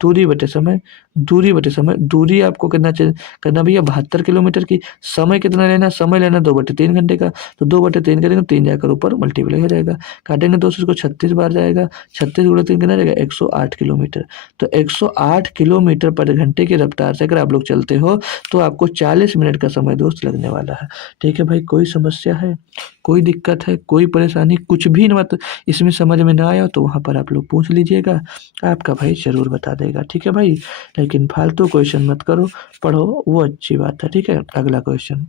दूरी बटे समय। दूरी बटे समय, दूरी आपको करना भैया 72 किलोमीटर की। समय कितना लेना, समय लेना 2/3 घंटे का। तो 2/3 करेंगे 3 जाकर ऊपर मल्टीप्लाई हो जाएगा। काटेंगे दोस्तों इसको 36 बार जाएगा। 36 गुणा 3 कितना जाएगा, 108 किलोमीटर। तो 108 किलोमीटर पर घंटे की रफ्तार से अगर आप लोग चलते हो तो आपको 40 मिनट का समय दोस्त लगने वाला है। ठीक है भाई, कोई समस्या है, कोई दिक्कत है, कोई परेशानी, कुछ भी मत इसमें समझ में ना आया तो वहाँ पर आप लोग पूछ लीजिएगा, आपका भाई ज़रूर बता देगा। ठीक है भाई, लेकिन फालतू क्वेश्चन मत करो, पढ़ो वो अच्छी बात है। ठीक है, अगला क्वेश्चन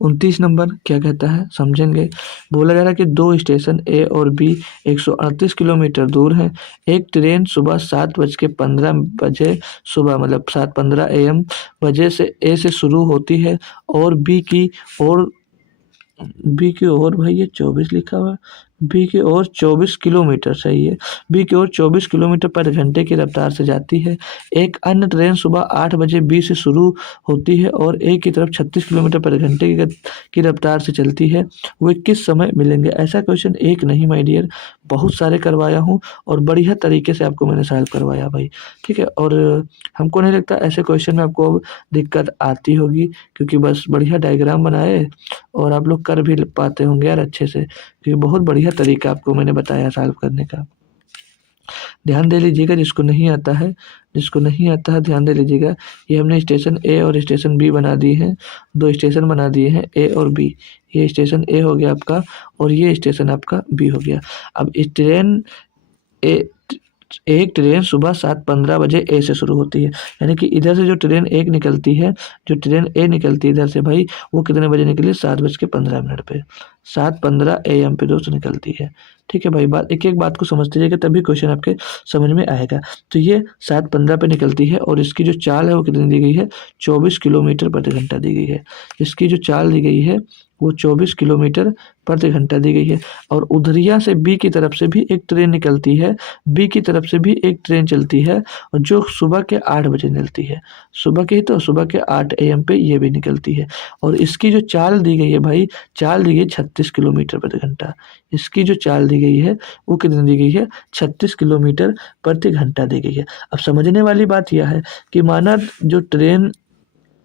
29 नंबर क्या कहता है समझेंगे। बोला जा रहा है कि दो स्टेशन ए और बी 138 किलोमीटर दूर हैं। एक ट्रेन सुबह 7:15 सुबह मतलब 7:15 AM बजे से ए से शुरू होती है और बी की ओर भाई ये 24 लिखा हुआ है। बी की ओर 24 किलोमीटर, सही है। बी की ओर 24 किलोमीटर पर घंटे की रफ्तार से जाती है। एक अन्य ट्रेन सुबह 8 बजे बी से शुरू होती है और ए की तरफ 36 किलोमीटर पर घंटे की रफ्तार से चलती है। वे किस समय मिलेंगे। ऐसा क्वेश्चन एक नहीं माय डियर, बहुत सारे करवाया हूँ और बढ़िया तरीके से आपको मैंने सॉल्व करवाया भाई। ठीक है, और हमको नहीं लगता ऐसे क्वेश्चन में आपको अब दिक्कत आती होगी, क्योंकि बस बढ़िया डायग्राम बनाए और आप लोग कर भी पाते होंगे यार अच्छे से, क्योंकि बहुत बढ़िया तरीका आपको मैंने बताया सॉल्व करने का। ध्यान दे लीजिएगा, जिसको नहीं आता है ध्यान दे लीजिएगा। ये हमने स्टेशन ए और स्टेशन बी बना दिए हैं, दो स्टेशन बना दिए हैं ए और बी। ये स्टेशन ए हो गया आपका और ये स्टेशन आपका बी हो गया। अब इस ट्रेन ए एक ट्रेन सुबह 7:15 बजे ए से शुरू होती है, यानी कि इधर से जो ट्रेन एक निकलती है, जो ट्रेन ए निकलती है इधर से भाई, वो कितने बजे निकली, 7:15 पे, 7:15 AM पे दोस्त निकलती है। ठीक है भाई, बात एक एक बात को समझते जाइएगा तभी क्वेश्चन आपके समझ में आएगा। तो ये 7:15 पे निकलती है और इसकी जो चाल है वो कितनी दी गई है, 24 किलोमीटर प्रति घंटा दी गई है। इसकी जो चाल दी गई है वो 24 किलोमीटर प्रति घंटा दी गई है। और उधरिया से बी की तरफ से भी एक ट्रेन निकलती है, बी की तरफ से भी एक ट्रेन चलती है और जो सुबह के 8 बजे निकलती है, सुबह के 8 AM पे ये भी निकलती है। और इसकी जो चाल दी गई है भाई, चाल दी गई 36 किलोमीटर प्रति घंटा। इसकी जो चाल दी गई है वो कितनी दी गई है, 36 किलोमीटर प्रति घंटा दी गई है। अब समझने वाली बात यह है कि माना जो ट्रेन,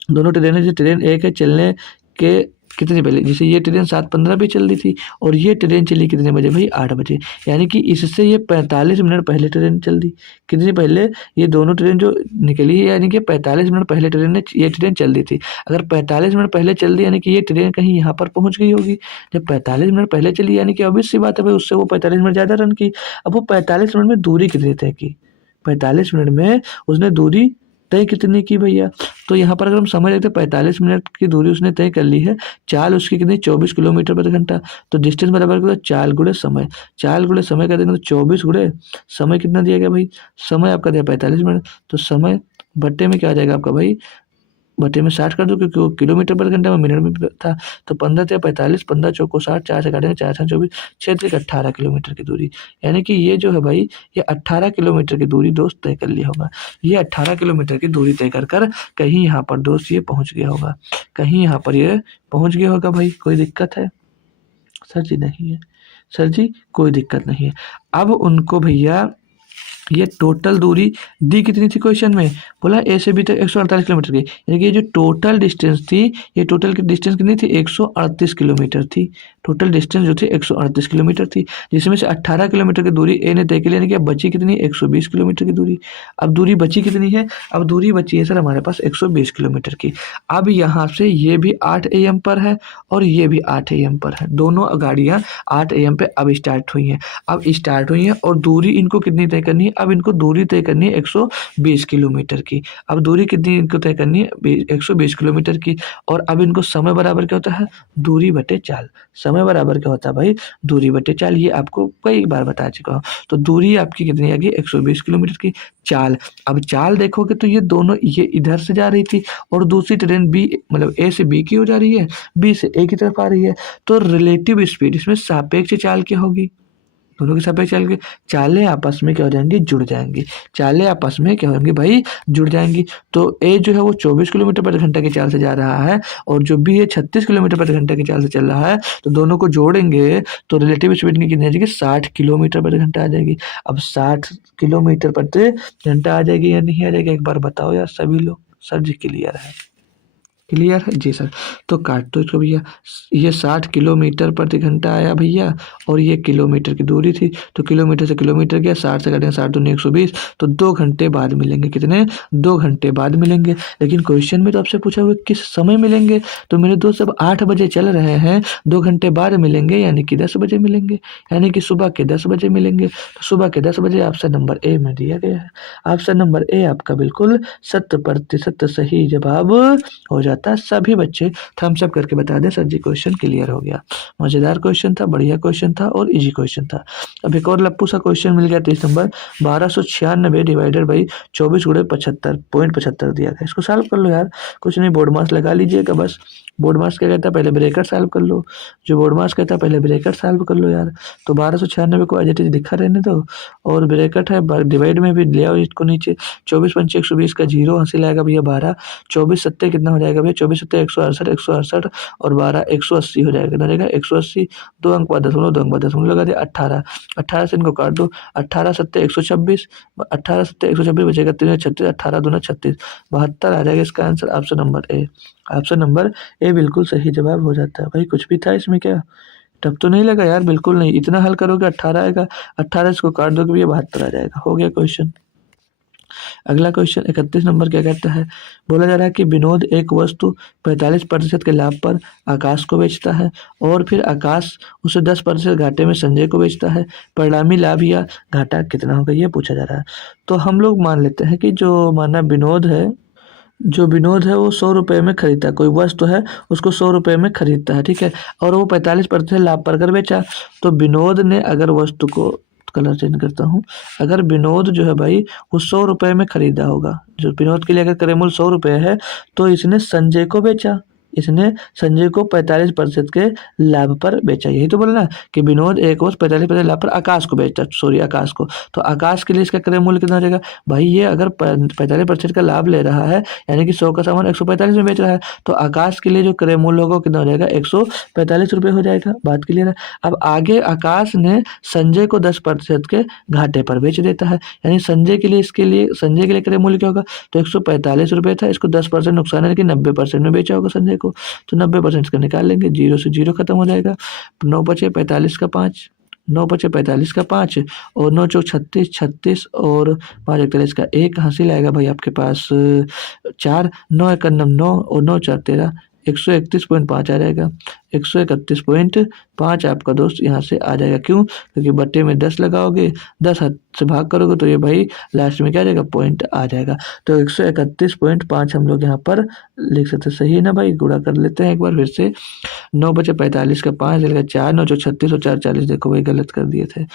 दोनों ट्रेनें, जो ट्रेन एक है चलने के कितने पहले, जैसे ये ट्रेन 7:15 पे चल रही थी और ये ट्रेन चली कितने बजे भाई, 8 बजे, यानी कि इससे ये 45 मिनट पहले ट्रेन चल दी। कितनी पहले, ये दोनों ट्रेन जो निकली है यानी कि 45 मिनट पहले ये ट्रेन चल रही थी। अगर 45 मिनट पहले चल दी यानी कि ये ट्रेन कहीं यहाँ पर पहुँच गई होगी। जब 45 मिनट पहले चली यानी कि ऑब्वियस सी बात है भाई, उससे वो 45 मिनट ज़्यादा रन की। अब वो 45 मिनट में दूरी कितनी तय की, 45 मिनट में उसने दूरी तय कितनी की भैया। तो यहाँ पर अगर हम समझ लेते 45 मिनट की दूरी उसने तय कर ली है, चाल उसकी कितनी, 24 किलोमीटर प्रति घंटा। तो डिस्टेंस बराबर कितना, चाल गुणे समय, चाल गुणे समय कर देंगे तो 24 गुणे समय कितना दिया गया भाई, समय आपका दिया 45 मिनट। तो समय बट्टे में क्या आ जाएगा आपका भाई, बटे में 60 कर दो क्योंकि वो किलोमीटर पर घंटा में मिनट में था। तो 15 से 45, 15 चौको 60, 4 से काटेंगे 4 से 24, 6 से 18 किलोमीटर की दूरी। यानी कि ये जो है भाई, ये 18 किलोमीटर की दूरी दोस्त तय कर लिया होगा। ये 18 किलोमीटर की दूरी तय कर कहीं यहाँ पर दोस्त ये पहुँच गया होगा, कहीं यहाँ पर ये पहुँच गया होगा भाई। कोई दिक्कत है सर जी, नहीं है सर जी, कोई दिक्कत नहीं है। अब उनको भैया ये टोटल दूरी दी कितनी थी क्वेश्चन में, बोला ए से बी तक 148 किलोमीटर की, यानी कि ये जो टोटल डिस्टेंस थी, ये टोटल की डिस्टेंस कितनी थी, 138 किलोमीटर थी। टोटल डिस्टेंस जो थी 138 किलोमीटर थी, जिसमें से 18 किलोमीटर की दूरी ए ने तय की, यानी कि अब बची कितनी, 120 किलोमीटर की दूरी। अब दूरी बची कितनी है, अब दूरी बची है सर हमारे पास 120 किलोमीटर की। अब यहाँ से ये भी 8 AM पर है और ये भी 8 AM पर है, दोनों गाड़ियाँ 8 AM पे अब स्टार्ट हुई हैं। अब स्टार्ट हुई हैं और दूरी इनको कितनी तय करनी है, अब इनको दूरी तय करनी है 120 किलोमीटर की। अब दूरी कितनी इनको तय करनी है, 120 किलोमीटर की। और अब इनको समय बराबर क्या होता है, दूरी बटे चाल। समय बराबर क्या होता है भाई, दूरी बटे चाल, ये आपको कई बार बता चुका हूँ। तो दूरी आपकी कितनी आ गई, 120 किलोमीटर की। चाल, अब चाल देखोगे तो ये दोनों, ये इधर से जा रही थी और दूसरी ट्रेन बी मतलब ए से बी की हो जा रही है, बी से ए की तरफ आ रही है। तो रिलेटिव स्पीड, इसमें सापेक्ष चाल क्या होगी, दोनों के सापेक्ष चलेंगे, चालें आपस में क्या हो जाएंगी, जुड़ जाएंगी। चालें आपस में क्या होंगी भाई, जुड़ जाएंगी। तो ए जो है वो 24 किलोमीटर प्रति घंटा की चाल से जा रहा है और जो बी है 36 किलोमीटर प्रति घंटा की चाल से चल रहा है। तो दोनों को जोड़ेंगे तो रिलेटिव स्पीड की कितनी आ जाएगी, 60 किलोमीटर प्रति घंटा आ जाएगी। अब 60 किलोमीटर प्रति घंटा आ जाएगी या नहीं आ जाएगी, एक बार बताओ यार सभी लोग। सर जी क्लियर है, क्लियर है जी सर। तो काट दो इसको भैया। ये 60 किलोमीटर प्रति घंटा आया भैया और ये किलोमीटर की दूरी थी, तो किलोमीटर से किलोमीटर गया, 60 से कटेंगे 60 दूनी 120, तो 2 घंटे बाद मिलेंगे। कितने, 2 घंटे बाद मिलेंगे। लेकिन क्वेश्चन में तो आपसे पूछा हुआ किस समय मिलेंगे, तो मेरे दोस्त अब 8 बजे चल रहे हैं, 2 घंटे बाद मिलेंगे यानी कि 10 बजे मिलेंगे, यानी कि सुबह के 10 बजे मिलेंगे। तो सुबह के 10 बजे ऑप्शन नंबर ए में दिया गया है। ऑप्शन नंबर ए आपका बिल्कुल 100% सही जवाब हो जाता है। सभी बच्चे थम्स अप करके बता दें सर जी क्वेश्चन क्लियर हो गया। मजेदार क्वेश्चन था, बढ़िया क्वेश्चन था और इजी क्वेश्चन था। अब एक और लप्पू सा क्वेश्चन मिल गया 30 नंबर। 1296 डिवाइडेड बाई 24 × 75.75 दिया गया। इसको सॉल्व कर लो यार, कुछ नहीं, बोर्ड मार्क्स लगा लीजिएगा बस। बोर्ड मार्क्स क्या कहता है, पहले ब्रेकेट सॉल्व कर लो। जो बोर्ड मार्क्स कहता है पहले ब्रेकेट सॉल्व कर लो यार। तो 1296 को एज इट इज लिखा रहने दो और ब्रेकेट है, डिवाइड में भी ले आओ इसको नीचे। 24 पंचे 120 का जीरो हासिल आएगा भैया 12। 24 सत्ते कितना हो जाएगा भैया, 24 सत्ते 168, 168 और 12 180 हो जाएगा। कितना हो जाएगा 180, 2 अंक बाद दशमलव, 2 अंक बाद दशमलव लगा दिया 18। 18 से इनको काट दो, 18 सत्ते 126, 18 सत्ते 126 बचेगा 3 36, 18 दूना 36, 72 आ जाएगा इसका answer. Option number A, option number A बिल्कुल सही जवाब हो जाता है। भाई कुछ भी था इसमें क्या, टफ तो नहीं लगा यार, बिल्कुल नहीं। इतना हल करोगे 18 आएगा, 18 इसको काट दोगे भैया 72 आ जाएगा। हो गया क्वेश्चन। अगला क्वेश्चन 31 नंबर क्या कहता है, बोला जा रहा है कि विनोद एक वस्तु 45% के लाभ पर आकाश को बेचता है और फिर आकाश उसे 10% घाटे में संजय को बेचता है। परिणामी लाभ या घाटा कितना होगा, ये पूछा जा रहा है। तो हम लोग मान लेते हैं कि जो माना विनोद है, जो विनोद है वो 100 रुपये में खरीदता है, कोई वस्तु है उसको 100 रुपये में खरीदता है, ठीक है, और वो 45% लाभ पर कर बेचा। तो विनोद ने अगर वस्तु को, कलर चेंज करता हूँ, अगर विनोद जो है भाई वो 100 रुपये में खरीदा होगा, जो विनोद के लिए अगर क्रय मूल्य 100 रुपये है, तो इसने संजय को बेचा, इसने संजय को 45% के लाभ पर बेचा। यही तो बोला ना कि विनोद एक वर्ष 45% लाभ पर आकाश को बेचता, सॉरी आकाश को। तो आकाश के लिए इसका क्रय मूल्य कितना हो जाएगा भाई, ये अगर 45% का लाभ ले रहा है यानी कि 100 का सामान 145 में बेच रहा है, तो आकाश के लिए जो क्रय मूल्य होगा कितना हो जाएगा, 145 रुपये हो जाएगा। बात क्लियर है। अब आगे आकाश ने संजय को 10% के घाटे पर बेच देता है, यानी संजय के लिए, इसके लिए संजय के लिए क्रय मूल्य क्या होगा, तो 145 रुपये था, इसको 10% नुकसान है कि 90% में बेचा होगा संजय को, तो 90% का निकाल लेंगे, 0 से 0 खत्म हो जाएगा। 9 बचे 45 का 5, 9 बचे 45 का 5 और 9 चौक 36, 36 और 5 41 का 1 हासिल आएगा भाई आपके पास 4, 9 1 9 और 9 4 13, 131.5 आ जाएगा। 131.5 आपका दोस्त यहाँ से आ जाएगा। क्यों, क्योंकि बट्टे में 10 लगाओगे, 10 हाथ से भाग करोगे तो ये भाई लास्ट में क्या आ जाएगा, पॉइंट आ जाएगा। तो 131.5 हम लोग यहाँ पर लिख सकते, सही है ना भाई। गुणा कर लेते हैं एक बार फिर से। 9 बचे 45 का 5 लगेगा 4, 9 जो 36 और 4 40, देखो भाई गलत कर दिए थे,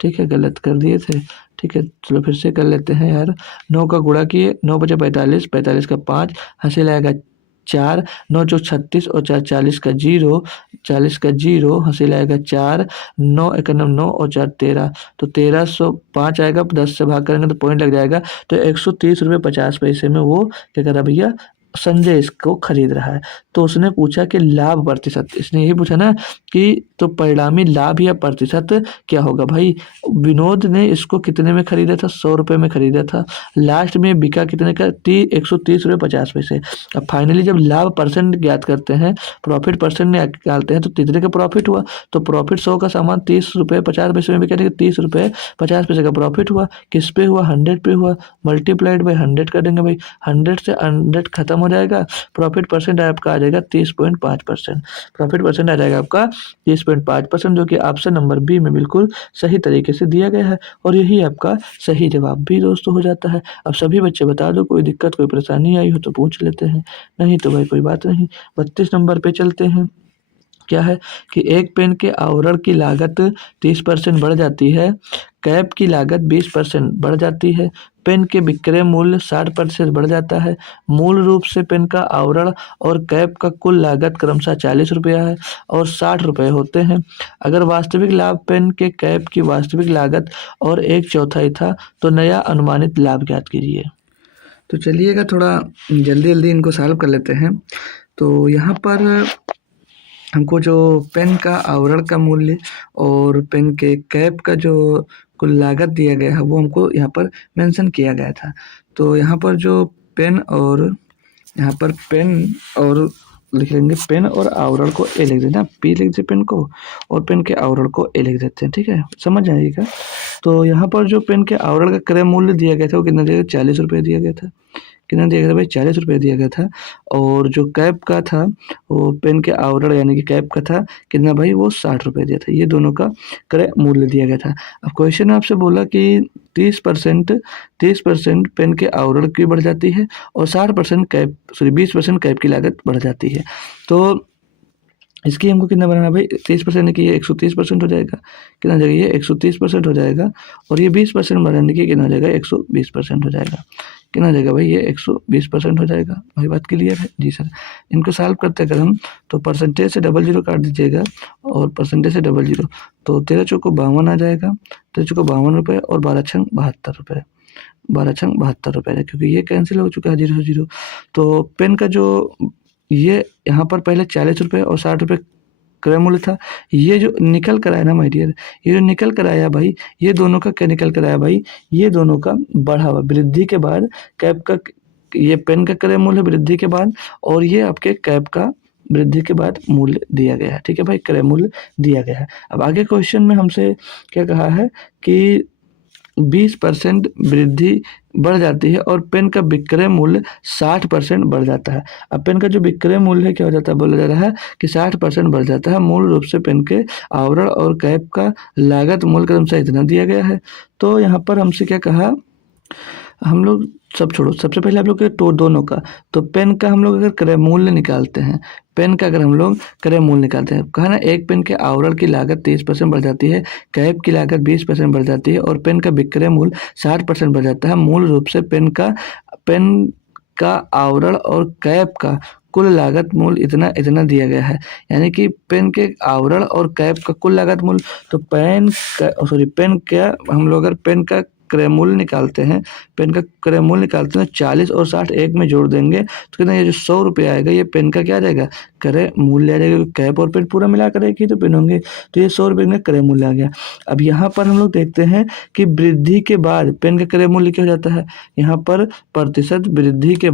ठीक है, गलत कर दिए थे, ठीक है। चलो फिर से कर लेते हैं यार। 9 का गुणा किए, 9 बचे 45, 45 का 5 हासिल आएगा 4, 9 चौक 36 और 4 40 का 0, 40 का 0 हासिल आएगा 4, 9 1 9 और 4 13, तो 1305 आएगा। 10 से भाग करेंगे तो पॉइंट लग जाएगा। तो 130 रुपये 50 पैसे में वो क्या कर रहा भैया, संजय इसको खरीद रहा है। तो उसने पूछा कि लाभ प्रतिशत, इसने यही पूछा ना कि तो परिणामी लाभ या प्रतिशत क्या होगा भाई। विनोद ने इसको कितने में खरीदा था, 100 रुपये में खरीदा था, लास्ट में बिका कितने का, 130 रुपये 50 पैसे। अब फाइनली जब लाभ परसेंट ज्ञात करते हैं, प्रॉफिट परसेंट निकालते हैं, तो कितने का प्रॉफिट हुआ, तो प्रॉफिट 100 का सामान 30 रुपये 50 पैसे में बिका, 30 रुपये 50 पैसे का प्रॉफिट हुआ। किस पे हुआ, 100 पे हुआ, मल्टीप्लाइड बाई 100 कर देंगे भाई, 100 से 100 खत्म हो जाएगा। प्रॉफिट परसेंट आपका आ जाएगा 30.5%, प्रॉफिट परसेंट आ जाएगा आपका 30.5%, जो कि ऑप्शन नंबर बी में बिल्कुल सही तरीके से दिया गया है और यही आपका सही जवाब भी दोस्तों हो जाता है। अब सभी बच्चे बता दो, कोई दिक्कत कोई परेशानी आई हो तो पूछ लेते हैं, नहीं तो भाई कोई बात नहीं। 32 नंबर पे चलते हैं। क्या है कि एक पेन के आवरण की लागत 30% बढ़ जाती है, कैप की लागत 20% बढ़ जाती है, पेन के विक्रय मूल्य 60% बढ़ जाता है। मूल रूप से पेन का आवरण और कैप का कुल लागत क्रमशः 40 रुपया है और 60 रुपये होते हैं। अगर वास्तविक लाभ पेन के कैप की वास्तविक लागत और 1/4 था तो नया अनुमानित लाभ ज्ञात कीजिए। तो चलिएगा थोड़ा जल्दी जल्दी इनको सॉल्व कर लेते हैं। तो यहाँ पर हमको जो पेन का आवरण का मूल्य और पेन के कैप का जो कुल लागत दिया गया है वो हमको यहाँ पर मेंशन किया गया था। तो यहाँ पर जो पेन और यहाँ पर पेन और लिख लेंगे, पेन और आवरण को ए लिख देना, पी लिख देते पेन को और पेन के आवरण को ए लिख देते हैं, ठीक है, समझ जाइएगा। तो यहाँ पर जो पेन के आवरण का क्रय मूल्य दिया गया था वो कितना दिया गया, 40 रुपये दिया गया था। कितना दिया गया था भाई, 40 रुपये दिया गया था। और जो कैप का था वो पेन के आवरण यानी कि कैप का था कितना भाई, वो 60 रुपये दिया था। ये दोनों का क्रय मूल्य दिया गया था। अब क्वेश्चन आपसे बोला कि 30% पेन के आवरण की बढ़ जाती है और 20% कैप की लागत बढ़ जाती है। तो इसकी हमको कितना बनाना भाई, 30% की ये 130% हो जाएगा। कितना हो जाएगा, ये 130% हो जाएगा। और ये 20% बढ़ाने की कितना हो जाएगा, 120% हो जाएगा। कितना हो जाएगा भाई, ये 120% हो जाएगा। भाई बात क्लियर है जी सर। इनको सॉल्व करते अगर हम तो परसेंटेज से 00 काट दीजिएगा और परसेंटेज से 00 तो 13 चौको 52 आ जाएगा। 13 चौको 52 रुपये और 12 छंग 72 रुपये, 12 छंग 72 रुपये, क्योंकि ये कैंसिल हो चुका है 0 तो पेन का जो ये यहाँ पर पहले 40 रुपये और 60 रुपये क्रय मूल्य था। ये जो निकल कर आया ना माय डियर, ये जो निकल कर आया भाई, ये दोनों का क्या निकल कर आया भाई, ये दोनों का बढ़ावा वृद्धि के बाद कैप का, ये पेन का क्रय मूल्य वृद्धि के बाद और ये आपके कैप का वृद्धि के बाद मूल्य दिया गया है, ठीक है भाई, क्रय मूल्य दिया गया है। अब आगे क्वेश्चन में हमसे क्या कहा है कि 20% वृद्धि बढ़ जाती है और पेन का विक्रय मूल्य 60% बढ़ जाता है। अब पेन का जो विक्रय मूल्य है क्या हो जाता है, बोला जा रहा है कि 60% बढ़ जाता है। मूल रूप से पेन के आवरण और कैप का लागत मूल्य क्रमशः इतना दिया गया है। तो यहाँ पर हमसे क्या कहा, हम लोग सब छोड़ो, सबसे पहले आप लोग के तो दोनों का, तो पेन का हम लोग अगर क्रय मूल्य निकालते हैं, पेन का अगर हम लोग क्रय मूल्य निकालते हैं, कहा ना एक पेन के आवरण की लागत 30% बढ़ जाती है, कैप की लागत 20% बढ़ जाती है और पेन का विक्रय मूल्य 60% बढ़ जाता है। मूल रूप से पेन का आवरण और कैप का कुल लागत मूल्य इतना इतना दिया गया है। यानी कि पेन के आवरण और कैप का कुल लागत मूल्य, तो पेन का हम लोग अगर पेन का क्रय मूल्य निकालते हैं, पेन का क्रय मूल्य निकालते हैं 40 और 60 एक में जोड़ देंगे तो कितना, ये जो 100 रुपये आएगा ये पेन का क्या आ जाएगा, क्रय मूल्य आ जाएगा। कैप और पेन पूरा मिला कर एक ही तो पेन होंगे, तो ये 100 रुपये का क्रय मूल्य आ गया। अब यहाँ पर हम लोग देखते हैं कि वृद्धि के बाद पेन का क्रय मूल्य क्या हो जाता है, यहाँ पर प्रतिशत वृद्धि के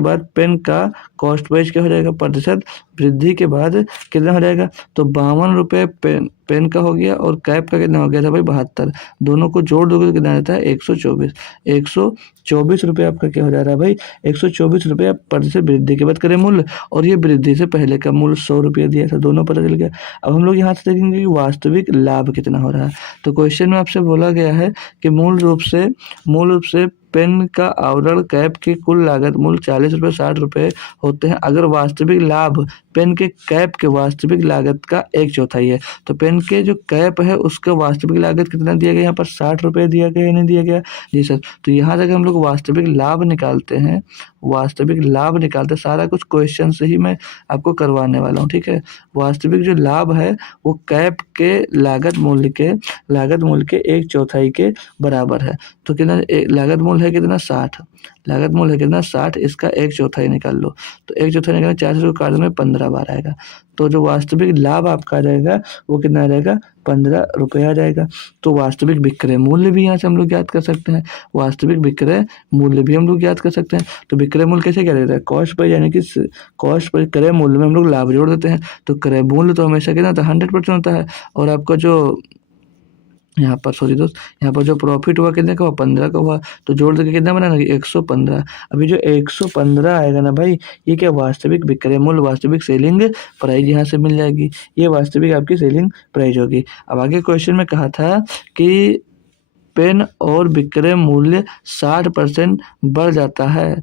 बाद पेन का कॉस्ट प्राइस क्या हो जाएगा, प्रतिशत वृद्धि के बाद कितना हो जाएगा, तो 52 रुपये पेन का हो गया और कैप का कितना हो गया था भाई, 72। दोनों को जोड़ दोगे तो कितना रहता है, 124 रुपये आपका क्या हो जा रहा है भाई, 124 रुपये प्रतिशत वृद्धि के बाद क्रय मूल्य, और ये वृद्धि से पहले का मूल्य 100 रुपया दिया था, दोनों पता चल गया। अब हम लोग यहाँ से देखेंगे कि वास्तविक लाभ कितना हो रहा है। तो क्वेश्चन में आपसे बोला गया है कि मूल रूप से पेन का आवरण कैप की कुल लागत मूल्य 40 रुपये 60 रुपये होते हैं। अगर वास्तविक लाभ पेन के कैप के वास्तविक लागत का 1/4 है, तो पेन के जो कैप है उसका वास्तविक लागत कितना दिया गया, यहाँ पर 60 रुपये दिया गया या नहीं दिया गया जी सर। तो यहाँ तक हम लोग वास्तविक लाभ निकालते हैं, सारा कुछ क्वेश्चन से ही मैं आपको करवाने वाला हूँ, ठीक है। वास्तविक जो लाभ है वो कैप के लागत मूल्य के 1/4 के बराबर है। तो कितना लागत मूल्य है, कितना 60, लागत मूल्य है कितना 60, इसका 1/4 निकाल लो, तो 1/4 निकालना 4 से काट में 15 बार आएगा। तो जो वास्तविक लाभ आपका आ जाएगा वो कितना आ जाएगा, 15 रुपये आ जाएगा। तो वास्तविक विक्रय मूल्य भी यहाँ से हम लोग याद कर सकते हैं, वास्तविक विक्रय मूल्य भी हम लोग याद कर सकते हैं। तो विक्रय मूल्य कैसे क्या रहता है, कॉस्ट पर, यानी कि कॉस्ट पर क्रय मूल्य में हम लोग लाभ जोड़ देते हैं। तो क्रय मूल्य तो हमेशा कितना था, 100% होता है। और आपका जो यहाँ पर जो प्रॉफिट हुआ कितने का हुआ, 15 का हुआ, तो जोड़ देके कितना बना 115। अभी जो 115 आएगा ना भाई, ये क्या वास्तविक विक्रय मूल्य, वास्तविक सेलिंग प्राइस यहाँ से मिल जाएगी, ये वास्तविक आपकी सेलिंग प्राइस होगी। अब आगे क्वेश्चन में कहा था कि पेन और विक्रय मूल्य 60% बढ़ जाता है,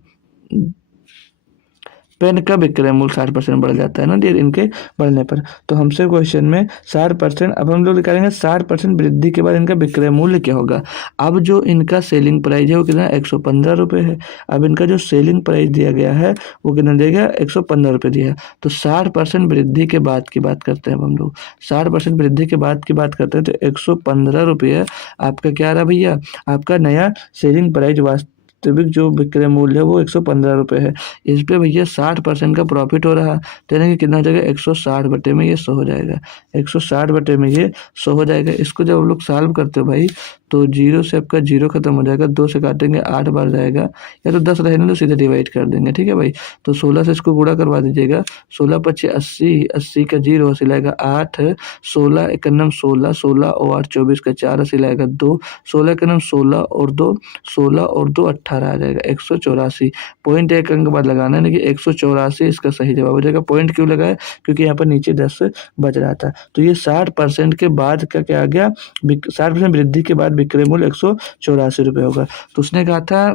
पेन का विक्रय मूल्य 60% बढ़ जाता है ना इनके बढ़ने पर। तो हमसे क्वेश्चन में 60%, अब हम लोग निकालेंगे 60% वृद्धि के बाद इनका विक्रय मूल्य क्या होगा। अब जो इनका सेलिंग प्राइस है वो कितना 115 रुपये है। अब इनका जो सेलिंग प्राइस दिया गया है वो कितना दिया गया 115 रुपये दिया है। तो 60% वृद्धि के बाद की बात करते हैं। अब हम लोग 60% वृद्धि के बाद की बात करते हैं तो 115 रुपये आपका क्या रहा भैया, आपका नया सेलिंग प्राइस वास्तविक जो विक्रय मूल्य है वो 115 रुपये है। इस पे भैया 60% का प्रॉफिट हो रहा है तो यानी कि कितना हो जाएगा 160 बटे में ये 100 हो जाएगा। 160 बटे में ये 100 हो जाएगा। इसको जब आप लोग सॉल्व करते हो भाई तो 0 से आपका 0 खत्म हो जाएगा, 2 से काटेंगे 8 बार जाएगा, या तो 10 रहने तो सीधे डिवाइड कर देंगे। ठीक है भाई, तो 16 से इसको गुणा करवा दीजिएगा। 16 पच्चीस 80, 80 का 0 80 लाएगा 8, 16 एकन्नम 16, 16 और 8 24 का 4 80 लाएगा 2, 16 एकन्नम 16 और 2, 16 और 2 18 आ जाएगा 184। पॉइंट एक अंक बाद लगाना है, कि 184 इसका सही जवाब हो जाएगा। पॉइंट क्यों लगाया, क्योंकि यहाँ पर नीचे 10 बच रहा था। तो ये 60% के बाद का क्या आ गया, 60% वृद्धि के बाद विक्रय मूल्य 184 रुपये होगा। तो उसने कहा था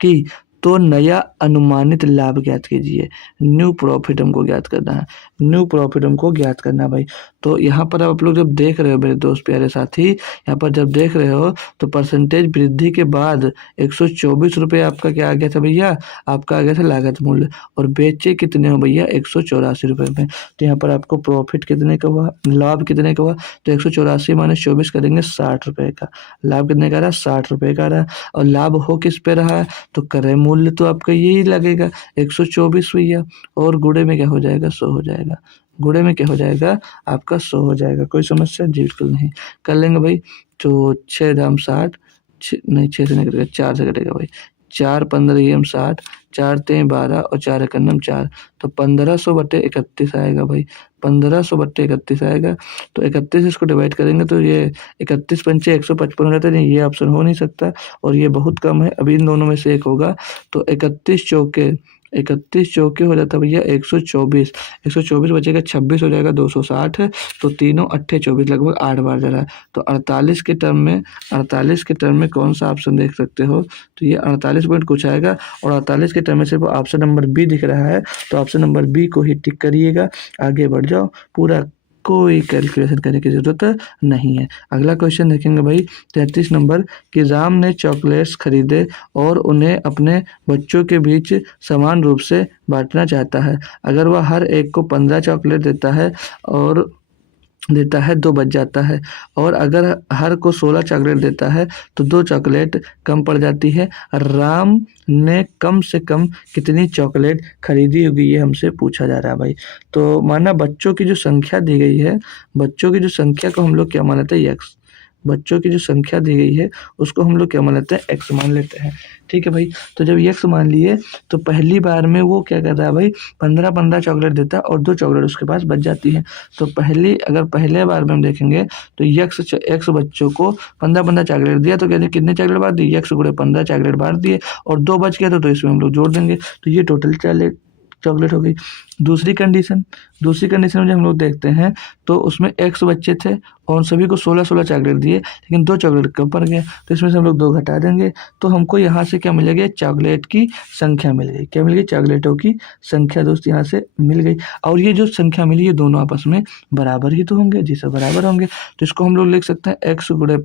कि तो नया अनुमानित लाभ ज्ञात कीजिए, न्यू प्रॉफिट हमको ज्ञात करना है, न्यू प्रॉफिट हमको ज्ञात करना है भाई। तो यहाँ पर आप लोग जब देख रहे हो मेरे दोस्त प्यारे साथी, यहाँ पर जब देख रहे हो तो परसेंटेज वृद्धि के बाद 124 रुपये आपका क्या आ गया था भैया, आपका आ गया था लागत मूल्य, और बेचे कितने हो भैया 184 रुपये में। तो यहाँ पर आपको प्रॉफिट कितने का हुआ, लाभ कितने का हुआ, तो 184 माइनस 24 करेंगे 60 रुपये का। लाभ कितने का रहा 60 रुपये का रहा, और लाभ हो किस पे रहा है, तो क्रय मूल्य तो आपका यही लगेगा 124 भैया, और गुणे में क्या हो जाएगा 100 हो जाएगा। गुणे में क्या हो जाएगा आपका 100 हो जाएगा। कोई समस्या जी बिल्कुल नहीं, कर लेंगे भाई। तो 6 दाम 60, नहीं 6 से नहीं कटेगा 4 से कटेगा भाई। 4 15 ये 60, 4 3 12 और 4 एकन्नम 4, तो 1500 बटे 31 आएगा भाई। 1500 बटे 31 आएगा। तो 31 इसको डिवाइड करेंगे तो ये 31 पंचे 155 हो जाता है, नहीं ये ऑप्शन हो नहीं सकता, और ये बहुत कम है। अभी इन दोनों में से एक होगा। तो 31 चौके हो जाता है भैया 124, 124 बचेगा 26 हो जाएगा 260, तो तीनों 8 24 लगभग 8 बार जा रहा है। तो 48 के टर्म में कौन सा ऑप्शन देख सकते हो, तो ये 48 पॉइंट कुछ आएगा, और 48 के टर्म में सिर्फ ऑप्शन नंबर बी दिख रहा है, तो ऑप्शन नंबर बी को ही टिक करिएगा, आगे बढ़ जाओ, पूरा कोई कैलकुलेशन करने की ज़रूरत नहीं है। अगला क्वेश्चन देखेंगे भाई 33 नंबर, कि राम ने चॉकलेट्स खरीदे और उन्हें अपने बच्चों के बीच समान रूप से बांटना चाहता है। अगर वह हर एक को 15 चॉकलेट देता है 2 बच जाता है, और अगर हर को 16 चॉकलेट देता है तो 2 चॉकलेट कम पड़ जाती है। राम ने कम से कम कितनी चॉकलेट खरीदी होगी, ये हमसे पूछा जा रहा है भाई। तो माना बच्चों की जो संख्या दी गई है, बच्चों की जो संख्या को हम लोग क्या मान लेते हैं x, बच्चों की जो संख्या दी गई है उसको हम लोग क्या मान लेते हैं x मान लेते हैं। ठीक है भाई, तो जब x मान लिए तो पहली बार में वो क्या कर रहा है भाई 15 चॉकलेट देता है और 2 चॉकलेट उसके पास बच जाती है। तो अगर पहले बार में हम देखेंगे तो x बच्चों को 15 चॉकलेट दिया, तो कहते कितने चॉकलेट बांट दिए, x गुणे 15 चॉकलेट बांट दिए, और 2 बच गया तो इसमें हम लोग जोड़ देंगे, तो ये टोटल चॉकलेट हो गई। दूसरी कंडीशन में जब हम लोग देखते हैं तो उसमें x बच्चे थे और सभी को 16 चॉकलेट दिए, लेकिन 2 चॉकलेट कम पड़ गए, तो इसमें से हम लोग 2 घटा देंगे, तो हमको यहाँ से क्या मिलेगा, चॉकलेट की संख्या मिल गई। क्या मिल गई, चॉकलेटों की संख्या दोस्त यहाँ से मिल गई। और ये जो संख्या मिली ये दोनों आपस में बराबर ही तो होंगे, जी सब बराबर होंगे। तो इसको हम लोग लिख सकते हैं x गुणे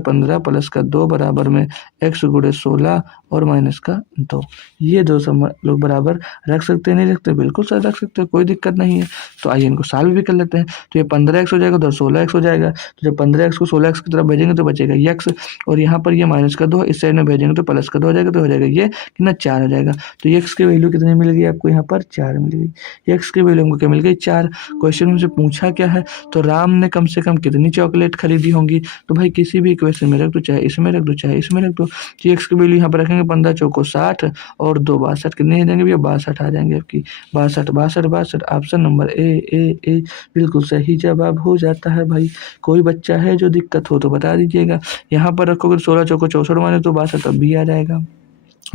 15 प्लस का 2 बराबर में x गुणे 16 और माइनस का 2। ये दो सब लोग बराबर रख सकते हैं, नहीं रखते बिल्कुल सही रख सकते हैं, कोई दिक्कत नहीं है। तो आइए इनको सॉल्व भी कर लेते हैं। तो ये 15x हो जाएगा, उधर 16x हो जाएगा, तो जब 15x को 16x की तरफ भेजेंगे तो बचेगा x, और यहाँ पर ये माइनस का 2 इस साइड में भेजेंगे तो प्लस का 2 हो जाएगा, तो हो जाएगा ये कितना 4 हो जाएगा। तो x की वैल्यू कितनी मिल गई आपको, यहाँ पर 4 मिल गई। x की वैल्यू हमको क्या मिल गई 4। क्वेश्चन में से पूछा क्या है, तो राम ने कम से कम कितनी चॉकलेट खरीदी होंगी, तो भाई किसी भी इक्वेशन में रख दो, चाहे इसमें रख दो चाहे इसमें रख दो। तो x की वैल्यू यहाँ पर रखेंगे 15 चौको 60 और 2 62, कितने आ जाएंगे भैया 62 आ जाएंगे आपकी, 62 ऑप्शन नंबर ए बिल्कुल सही जवाब हो जाता है भाई। कोई बच्चा है जो दिक्कत हो तो बता दीजिएगा। यहाँ पर रखोगे 16 चौको 64 माने तो 62 तब भी आ जाएगा।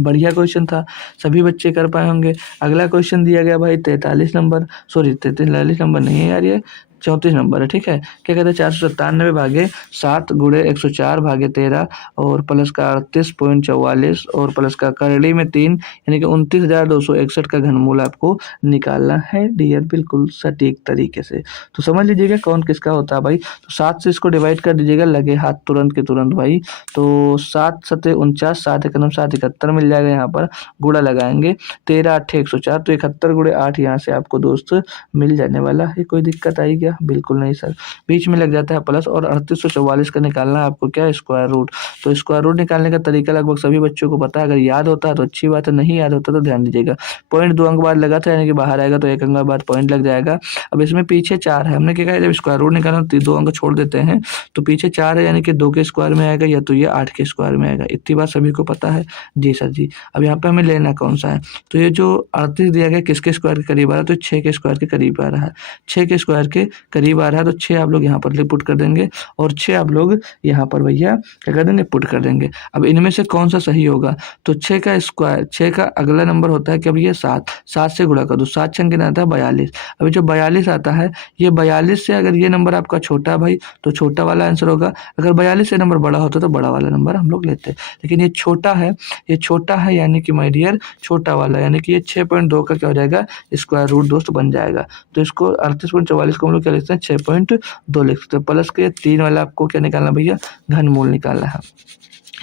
बढ़िया क्वेश्चन था, सभी बच्चे कर पाए होंगे। अगला क्वेश्चन दिया गया भाई 43 नंबर नहीं है यार, ये 34 नंबर है, ठीक है। क्या कहते हैं 497 भागे 7 गुणे 104 भागे 13 और प्लस का 38.44 और प्लस का करड़ी में 3 यानी कि 29,261 का घनमूल आपको निकालना है डियर, बिल्कुल सटीक तरीके से। तो समझ लीजिएगा कौन किसका होता है भाई। तो 7 से इसको डिवाइड कर दीजिएगा लगे हाथ तुरंत के तुरंत भाई। तो 7 सते 49, 7 एकम 7 71 मिल जाएगा, यहाँ पर गुणा लगाएंगे 13 8 104 तो 71 गुणे 8 यहाँ से आपको दोस्त मिल जाने वाला है। कोई दिक्कत आई क्या? बिल्कुल नहीं सर। बीच में लग जाता है प्लस और 3844 का निकालना है आपको क्या स्क्वायर रूट। तो स्क्वायर रूट निकालने का तरीका लगभग सभी बच्चों को पता है, अगर याद होता है तो अच्छी बात है, नहीं याद होता तो ध्यान दीजिएगा। पॉइंट 2 अंक बाद लगा था यानी कि बाहर आएगा तो 1 अंक बाद पॉइंट लग जाएगा। अब इसमें पीछे 4 है, हमने क्या कहा जब स्क्वायर रूट निकालना तो 2 अंक छोड़ देते हैं, तो पीछे 4 है यानी कि 2 के स्क्वायर में आएगा या तो ये 8 के स्क्वायर में आएगा। इतनी बात सभी को पता है जी सर जी। अब यहाँ पे हमें लेना कौन सा है, तो ये जो 38 दिया गया किसके स्क्वायर के करीब आ रहा है, तो 6 के स्क्वायर के करीब आ रहा है। 6 के स्क्वायर के करीब आ रहा है तो 6 आप लोग यहाँ पर पुट कर देंगे और 6 आप लोग यहाँ पर भैया क्या कर देंगे पुट कर देंगे। अब इनमें से कौन सा सही होगा, तो 6 का स्क्वायर 6 का अगला नंबर होता है कि अब ये 7 से गुणा कर दो, 7 छंग कितना आता है 42। अभी जो 42 आता है ये 42 से अगर ये नंबर आपका छोटा है भाई तो छोटा वाला आंसर होगा, अगर 42 से नंबर बड़ा होता तो बड़ा वाला नंबर हम लोग लेते, लेकिन ये छोटा है, ये छोटा है यानी कि माय डियर छोटा वाला यानी कि ये 6.2 का क्या हो जाएगा स्क्वायर रूट दोस्त बन जाएगा। तो इसको 38.44 को हम लोग क्या लिखते हैं 6.2 लिख सकते हैं। प्लस के 3 वाला आपको क्या निकालना भैया घनमूल निकालना है।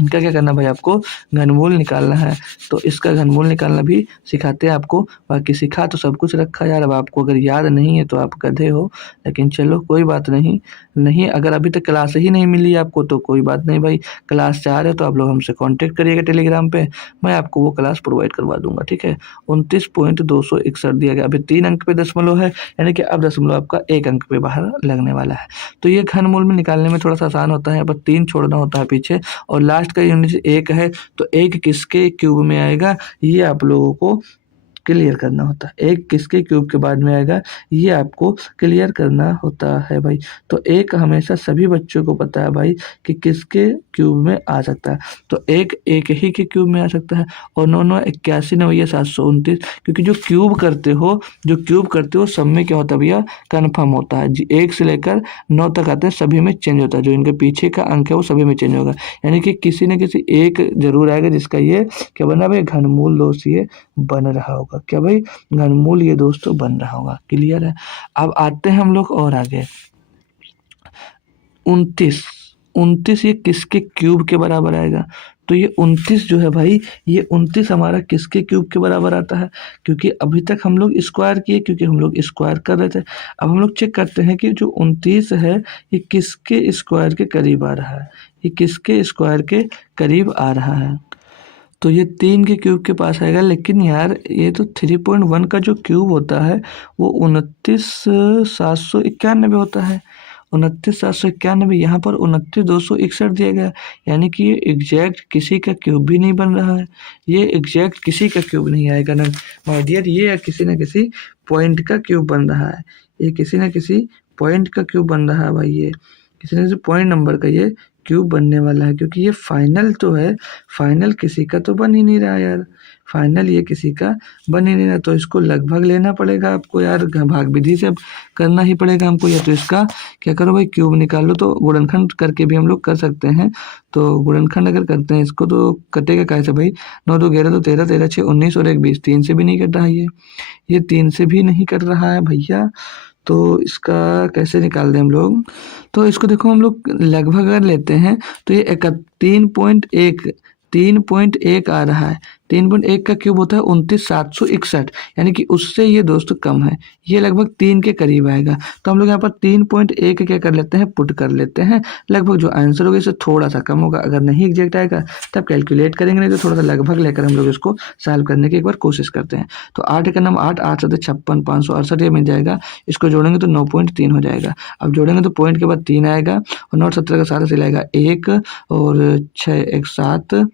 इनका क्या करना भाई आपको घनमूल निकालना है। तो इसका घनमूल निकालना भी सिखाते हैं आपको, बाकी सिखा तो सब कुछ रखा यार। अब आपको अगर याद नहीं है तो आप गधे हो, लेकिन चलो कोई बात नहीं अगर अभी तक क्लास ही नहीं मिली आपको तो कोई बात नहीं भाई, क्लास चाह रहे हो तो आप लोग हमसे कांटेक्ट करिएगा टेलीग्राम पे, मैं आपको वो क्लास प्रोवाइड करवा दूंगा, ठीक है। 29.261 दिया गया, अभी 3 अंक पे दशमलव है यानी कि अब दशमलव आपका 1 अंक पे बाहर लगने वाला है। तो ये घनमूल में निकालने में थोड़ा सा आसान होता है, यहाँ पर 3 छोड़ना होता है पीछे और लास्ट का यूनिट 1 है तो 1 किसके क्यूब में आएगा ये आप लोगों को क्लियर करना होता है। 1 किसके क्यूब के बाद में आएगा ये आपको क्लियर करना होता है भाई। तो 1 हमेशा सभी बच्चों को पता है भाई कि किसके क्यूब में आ सकता है, तो 1 ही के क्यूब में आ सकता है। और 9 9 81 9 ये 729 क्योंकि जो क्यूब करते हो सब में क्या होता है भैया कन्फर्म होता है जी। 1 से लेकर 9 तक आते हैं सभी में चेंज होता है, जो इनके पीछे का अंक है वो सभी में चेंज होगा, यानी कि किसी न किसी एक जरूर आएगा जिसका ये क्या बना भाई घनमूल दोस्त ये बन रहा होगा। क्या भाई घनमूल ये दोस्तों बन रहा होगा, क्लियर है। अब आते हैं हम लोग और आगे 29 ये किसके क्यूब के बराबर आएगा, तो ये 29 जो है भाई ये 29 हमारा किसके क्यूब के बराबर आता है, क्योंकि अभी तक हम लोग स्क्वायर किए क्योंकि हम लोग स्क्वायर कर रहे थे। अब हम लोग चेक करते हैं कि जो 29 है ये किसके स्क्वायर के करीब आ रहा है, ये किसके स्क्वायर के करीब आ रहा है, तो ये 3 के क्यूब के पास आएगा। लेकिन यार ये तो 3.1 का जो क्यूब होता है वो 29,791 होता है, 29,791। यहाँ पर 29,261 दिया गया यानी कि ये एग्जैक्ट किसी का क्यूब भी नहीं बन रहा है, ये एग्जैक्ट किसी का क्यूब नहीं आएगा ना माय डियर, ये किसी न किसी पॉइंट का क्यूब बन रहा है, ये किसी न किसी पॉइंट का क्यूब बन रहा है भाई, ये किसी न किसी पॉइंट नंबर का ये क्यूब बनने वाला है, क्योंकि ये फाइनल तो है, फाइनल किसी का तो बन ही नहीं रहा यार, फाइनल ये किसी का बन ही नहीं रहा। तो इसको लगभग लेना पड़ेगा आपको यार, भाग विधि से करना ही पड़ेगा हमको, या तो इसका क्या करो भाई क्यूब निकालो, तो गुणनखंड करके भी हम लोग कर सकते हैं। तो गुणनखंड अगर करते हैं इसको तो कटेगा कैसे भाई, 9 2 11 तो 13 13 6 19 और 1 20, 3 से भी नहीं कट रहा है, ये 3 से भी नहीं कट रहा है भैया। तो इसका कैसे निकाल दें हम लोग, तो इसको देखो हम लोग लगभग अगर लेते हैं तो ये 3.1 आ रहा है, 3.1 का क्यूब होता है 29,761 यानी कि उससे ये दोस्त कम है, ये लगभग 3 के करीब आएगा। तो हम लोग यहाँ पर 3.1 क्या कर लेते हैं पुट कर लेते हैं, लगभग जो आंसर होगा इससे थोड़ा सा कम होगा, अगर नहीं एग्जैक्ट आएगा तब कैलकुलेट करेंगे, नहीं तो थोड़ा सा लगभग लेकर हम लोग इसको सॉल्व करने की एक बार कोशिश करते हैं। तो 8 का नाम 8 8 7 56 568 ये मिल जाएगा, इसको जोड़ेंगे तो 9.3 हो जाएगा। अब जोड़ेंगे तो पॉइंट के बाद 3 आएगा और 9 17 का सारा सिलाएगा 1 और 6 1 7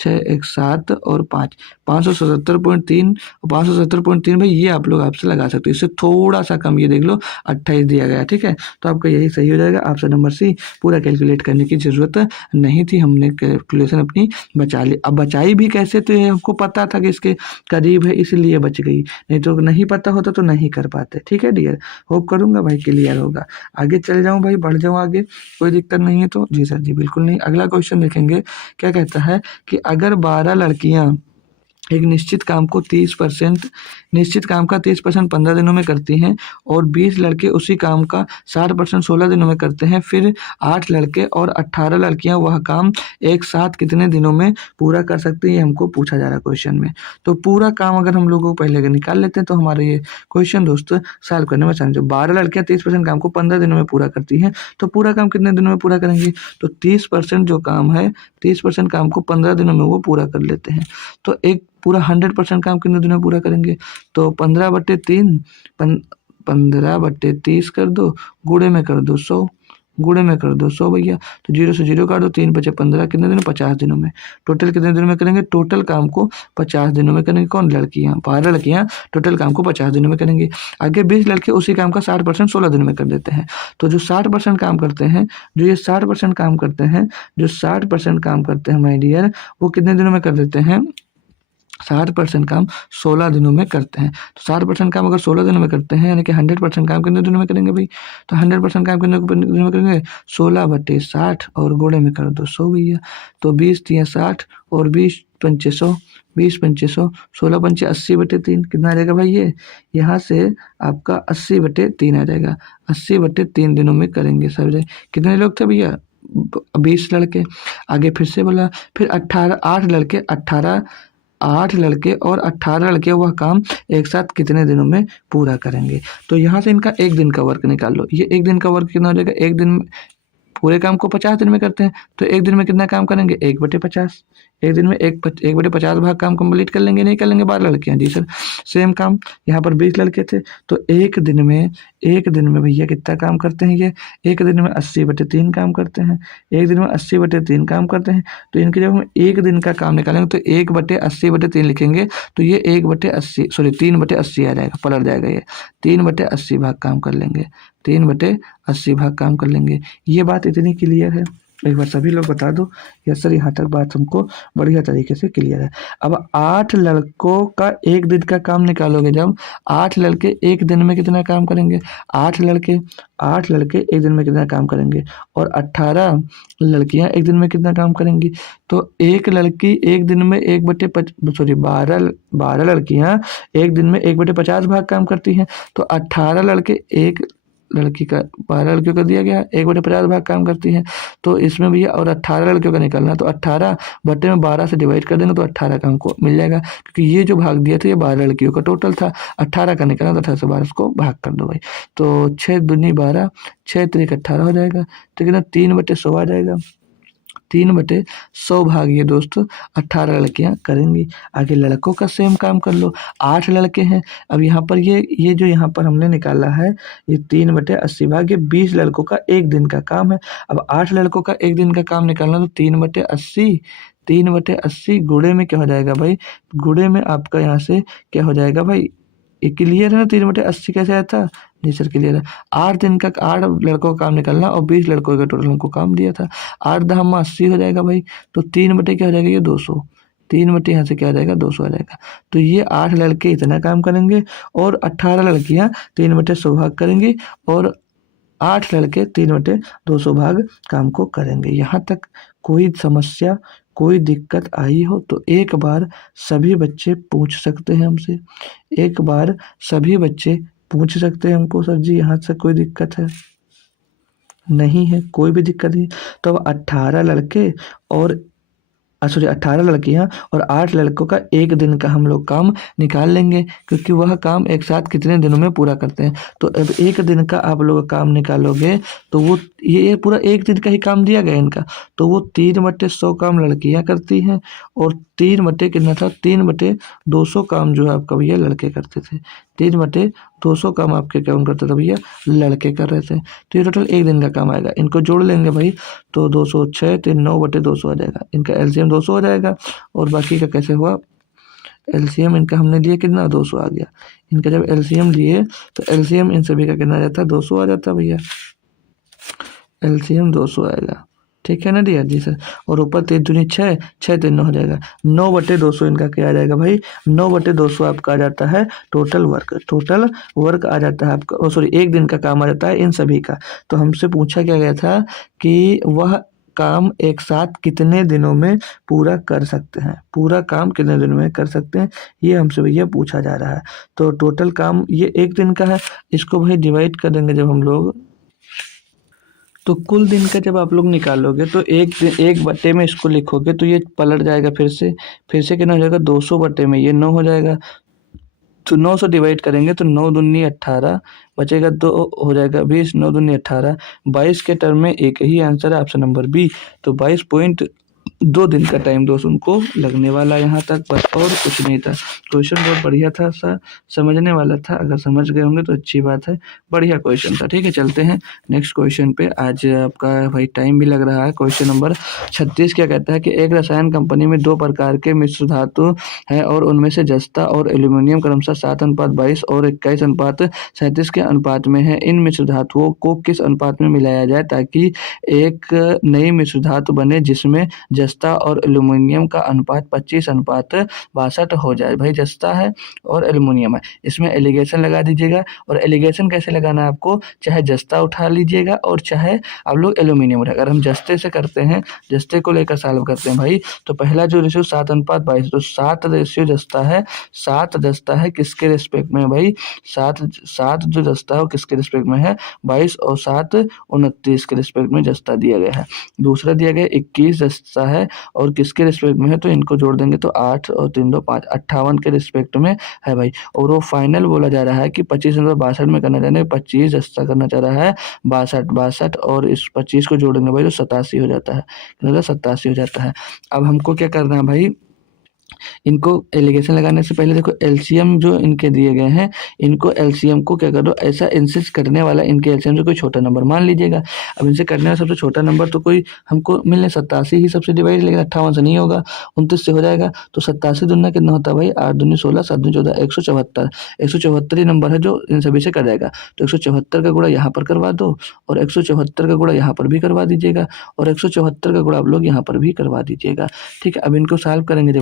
6 1 7 और 5 577.3 577.3 भाई ये आप लोग आपसे लगा सकते हो। इससे थोड़ा सा कम ये देख लो 28 दिया गया, ठीक है। तो आपका यही सही हो जाएगा। ऑप्शन नंबर सी, पूरा कैलकुलेट करने की ज़रूरत नहीं थी, हमने कैलकुलेशन अपनी बचा ली। अब बचाई भी कैसे, तो ये हमको पता था कि इसके करीब है इसलिए बच गई, नहीं तो नहीं पता होता तो नहीं कर पाते, ठीक है डियर। होप करूँगा भाई क्लियर होगा। आगे चल जाऊँ भाई, बढ़ जाऊँ आगे, कोई दिक्कत नहीं है तो? जी सर जी बिल्कुल नहीं। अगला क्वेश्चन देखेंगे, क्या कहता है कि अगर 12 लड़कियां एक निश्चित काम को 30% निश्चित काम का 30% 15 दिनों में करती हैं और 20 लड़के उसी काम का 60% 16 दिनों में करते हैं, फिर 8 लड़के और 18 लड़कियां वह काम एक साथ कितने दिनों में पूरा कर सकती हैं, हमको पूछा जा रहा है क्वेश्चन में। तो पूरा काम अगर हम लोगों को पहले अगर निकाल लेते हैं तो हमारा ये क्वेश्चन दोस्त सॉल्व करने में आसान। जो 12 लड़कियां 30% काम को 15 दिनों में पूरा करती हैं, तो पूरा काम कितने दिनों में पूरा करेंगे? तो 30% जो काम है, 30% काम को 15 दिनों में वो पूरा कर लेते हैं। तो एक पूरा 100% काम कितने दिनों में पूरा करेंगे? तो 15/3 15/30 कर दो, गुणे में कर दो 100, गुणे में कर दो 100 भैया। तो 0 से 0 काट दो, 3 बचे 15, कितने दिनों? 50 दिनों में। टोटल कितने दिनों में करेंगे? टोटल काम को 50 दिनों में करेंगे। कौन? लड़कियां, 12 लड़कियां टोटल काम को 50 दिनों में करेंगे। आगे 20 लड़के उसी काम का 60% 16 दिनों में कर देते हैं। तो जो 60% काम करते हैं, जो ये 60% काम करते हैं, जो 60% काम करते हैं माय डियर, वो कितने दिनों में कर देते हैं? 60% काम 16 दिनों में करते हैं। तो 60% काम अगर 16 दिनों में करते हैं, यानी कि 100% काम कितने दिनों में करेंगे भाई? तो 100% काम कितने दिनों में करेंगे? 16/60 और गुणे में कर दो 100 भैया। तो 20 तिया 60 और 20 पंचे 100, 20 पंचे 100, 16 पंचे 80/3, कितना आ जाएगा भाई? ये यहाँ से आपका 80/3 आ जाएगा। 80/3 दिनों में करेंगे सब। कितने लोग थे भैया? 20 लड़के। आगे फिर से बोला, फिर 8 लड़के और 18 लड़के वह काम एक साथ कितने दिनों में पूरा करेंगे? तो यहाँ से इनका एक दिन का वर्क निकाल लो। ये एक दिन का वर्क कितना हो जाएगा? एक दिन पूरे काम को 50 दिन में करते हैं, तो एक दिन में कितना काम करेंगे? 1/50। एक दिन में 1/50 भाग काम कंप्लीट कर लेंगे, नहीं कर लेंगे? 12 लड़के हैं जी सर। सेम काम यहाँ पर 20 लड़के थे, तो एक दिन में भैया कितना काम करते हैं ये? एक दिन में 80/3 काम करते हैं। एक दिन में 80/3 काम करते हैं। तो इनके जब हम एक दिन का काम निकालेंगे तो 1/80/3 लिखेंगे, तो ये 3/80 आ जाएगा, पलट जाएगा ये। 3/80 भाग काम कर लेंगे, 3/80 भाग काम कर लेंगे। ये बात इतनी क्लियर है? एक बार सभी लोग बता दो। यस सर, यहाँ तक बात हमको बढ़िया तरीके से क्लियर है। अब 8 लड़कों का एक दिन का काम निकालोगे, जब 8 लड़के एक दिन में कितना काम करेंगे? 8 लड़के एक दिन में कितना काम करेंगे? और 18 लड़कियां एक दिन में कितना काम करेंगी? तो एक लड़की एक दिन में 12 लड़कियां एक दिन में 1/50 भाग काम करती हैं। तो 18 लड़के एक लड़की का 12 लड़कियों का दिया गया 1/50 भाग काम करती हैं। तो इसमें भैया और 18 लड़कियों का निकालना, तो 18/12 से डिवाइड कर देंगे तो 18 का हमको मिल जाएगा, क्योंकि ये जो भाग दिया था ये 12 लड़कियों का टोटल था। 18 का निकालना तो 18 से 12 को भाग कर दो भाई। तो 6 दूनी 12, 6 त्रिक 18 हो जाएगा। तो कितना? 3/100 आ जाएगा। 3/100 भाग ये दोस्तों 18 लड़कियां करेंगी। आगे लड़कों का सेम काम कर लो। 8 लड़के हैं। अब यहाँ पर ये जो यहाँ पर हमने निकाला है, ये 3/80 भाग ये 20 लड़कों का एक दिन का काम है। अब 8 लड़कों का एक दिन का काम निकालना, तो 3/80 गुणे में क्या हो जाएगा भाई? गुणे में आपका यहाँ से क्या हो जाएगा भाई? ये क्लियर है ना? 3/80 कैसे आया था? जी सर क्लियर है। 8 लड़कों का काम निकालना और 20 लड़कों का टोटल हमको काम दिया था। 8 दहम 80 हो जाएगा भाई। तो 3 क्या हो जाएगा? ये 200। 3 यहाँ से क्या आ जाएगा? 200 आ जाएगा। तो ये 8 लड़के इतना काम करेंगे और 18 लड़कियां 3/100 भाग करेंगी और 8 लड़के 3/200 भाग काम को करेंगे। यहाँ तक कोई समस्या, कोई दिक्कत आई हो तो एक बार सभी बच्चे पूछ सकते हैं हमसे। एक बार सभी बच्चे पूछ सकते हैं हमको, सर जी यहाँ से कोई दिक्कत है? नहीं है, कोई भी दिक्कत नहीं। तो अब 18 लड़के और 18 लड़कियां और 8 लड़कों का एक दिन का हम लोग काम निकाल लेंगे, क्योंकि वह काम एक साथ कितने दिनों में पूरा करते हैं। तो अब एक दिन का आप लोग काम निकालोगे तो वो ये पूरा एक दिन का ही काम दिया गया इनका, तो वो 3/100 काम लड़कियां करती हैं और 3 कितना था? 3/200 काम जो है आपका भैया लड़के करते थे। 3/200 काम आपके कौन करते थे भैया? लड़के कर रहे थे। तो ये टोटल एक दिन का काम आएगा। इनको जोड़ लेंगे भाई, तो 206 3 9/200 आ जाएगा। इनका एलसीएम 200 हो जाएगा। और बाकी का कैसे हुआ, एलसीएम इनका हमने लिया कितना 200 आ गया। इनका जब एलसीएम लिए तो एलसीएम इन सभी का कितना आ जाता है 200 आ जाता है भैया, एलसीएम 200 आएगा। ठीक है ना डियर जी सर। और ऊपर 3 दूनी 6, 6 3 9 हो जाएगा 9/200 इनका क्या आ जाएगा भाई, 9/200 आपका आ जाता है टोटल वर्क। टोटल वर्क आ जाता है आपका, सॉरी एक दिन का काम आ जाता है इन सभी का। तो हमसे पूछा क्या गया था कि वह काम एक साथ कितने दिनों में पूरा कर सकते हैं, पूरा काम कितने दिनों में कर सकते हैं, ये हमसे भैया पूछा जा रहा है। तो टोटल काम ये एक दिन का है, इसको भाई डिवाइड कर देंगे जब हम लोग, तो कुल दिन का जब आप लोग निकालोगे तो एक बट्टे में इसको लिखोगे तो ये पलट जाएगा फिर से कितना हो जाएगा 200 बट्टे में ये 9 हो जाएगा। तो 9 से डिवाइड करेंगे तो 9 दूनी 18 बचेगा 2 हो जाएगा 20, 9 दूनी 18, 22 के टर्म में एक ही आंसर है ऑप्शन नंबर बी। तो 22.2 दिन का टाइम दोस्त उनको लगने वाला यहाँ तक, बस और कुछ नहीं था। क्वेश्चन बहुत बढ़िया था सर, समझने वाला था, अगर समझ गए होंगे तो अच्छी बात है, बढ़िया क्वेश्चन था। ठीक है चलते हैं नेक्स्ट क्वेश्चन पे। आज आपका भाई टाइम भी लग रहा है। क्वेश्चन नंबर 36 क्या कहता है कि एक रसायन कंपनी में 2 प्रकार के मिश्र धातु है और उनमें से जस्ता और एल्यूमिनियम क्रमशः 7:22 और 21:37 के अनुपात में है। इन मिश्र धातुओं को किस अनुपात में मिलाया जाए ताकि एक नई मिश्र धातु बने जिसमें जस्ता और एल्यूमिनियम का अनुपात 25:62 हो जाए। भाई जस्ता है और एल्यूमिनियम है, इसमें एलिगेशन लगा दीजिएगा। और एलिगेशन कैसे लगाना है आपको, चाहे जस्ता उठा लीजिएगा और चाहे आप लोग एल्यूमिनियम उठा। अगर हम जस्ते से करते हैं, जस्ते को लेकर सॉल्व करते हैं भाई, तो पहला जो रेशियो 7:22, तो 7 रेशियो जस्ता है, 7 जस्ता है किसके रिस्पेक्ट में भाई, 7 जो जस्ता है वो किसके रिस्पेक्ट में है 22 और 7 29 के रिस्पेक्ट में जस्ता दिया गया है। दूसरा दिया गया 21 जस्ता है और किसके रिस्पेक्ट में है, तो इनको जोड़ देंगे तो 8 और 3 2 5 58 के रिस्पेक्ट में है भाई। और वो फाइनल बोला जा रहा है कि 25:62 में करना चाह रहे हैं, 25 जस्ता करना चाह रहा है 62 और इस 25 को जोड़ेंगे भाई तो 87 हो जाता है, 87 हो जाता है। अब हमको क्या करना है भाई, इनको एलिगेशन लगाने से पहले देखो एलसीएम जो इनके दिए गए हैं, इनको एलसीएम को क्या करो, ऐसा इनसे करने वाला इनके एलसीएम से कोई छोटा नंबर मान लीजिएगा। अब इनसे करने वाला सबसे छोटा नंबर तो कोई हमको मिलने 87 ही सबसे डिवाइड, लेकिन 58 से नहीं होगा, 29 से हो जाएगा। तो 87 दूना कितना होता है भाई, 8 दूनी 16, 7 दूनी 14, 174, 174 ही नंबर है जो इन सभी से कर जाएगा। तो 174 का गुणा यहाँ पर करवा दो और 174 का गुणा यहाँ पर भी करवा दीजिएगा और 174 का गुणा आप लोग यहाँ पर भी करवा दीजिएगा। ठीक है, अब इनको सॉल्व करेंगे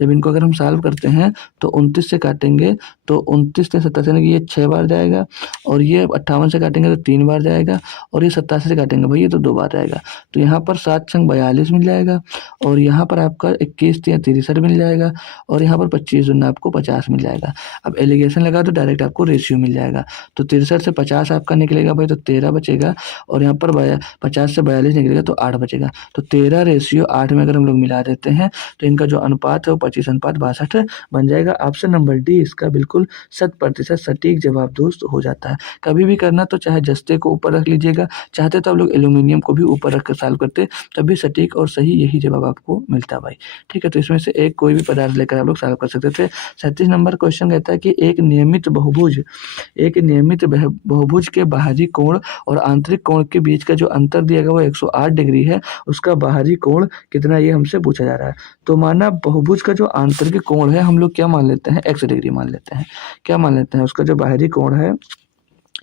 जब इनको अगर हम सॉल्व करते हैं तो 29 से काटेंगे तो 29 से 87 ये 6 बार जाएगा और ये 58 से काटेंगे तो 3 बार जाएगा और ये 87 से काटेंगे भाई ये तो 2 बार जाएगा। तो यहाँ पर 7 संग 42 मिल जाएगा और यहाँ पर आपका 21 या 63 मिल जाएगा और यहाँ पर 25 दूना आपको 50 मिल जाएगा। अब एलिगेशन लगा तो डायरेक्ट आपको रेशियो मिल जाएगा। तो 63 से 50 आपका निकलेगा भाई तो 13 बचेगा और यहाँ पर 50 से 42 निकलेगा तो 8 बचेगा। तो 13 रेशियो 8 में अगर हम लोग मिला देते हैं तो इनका जो अनुपात है वो 25:62 बन जाएगा। ऑप्शन नंबर डी इसका बिल्कुल 100% सटीक जवाब दोस्त हो जाता है। कभी भी करना तो चाहे जस्ते को ऊपर रख लीजिएगा, चाहते तो आप लोग एल्यूमिनियम को भी ऊपर रख कर सॉल्व करते, तभी सटीक और सही यही जवाब आपको मिलता भाई। ठीक है, तो इसमें से एक कोई भी पदार्थ लेकर आप लोग सॉल्व कर सकते थे। 37 नंबर क्वेश्चन कहता है कि एक नियमित बहुभुज के बाहरी कोण और आंतरिक कोण के बीच का जो अंतर दिया गया वो 108 डिग्री है, उसका बाहरी कोण कितना, ये हमसे पूछा जा रहा है। तो माना बहुभुज का जो आंतरिक कोण है हम लोग क्या मान लेते हैं, x डिग्री मान लेते हैं। क्या मान लेते हैं, उसका जो बाहरी कोण है,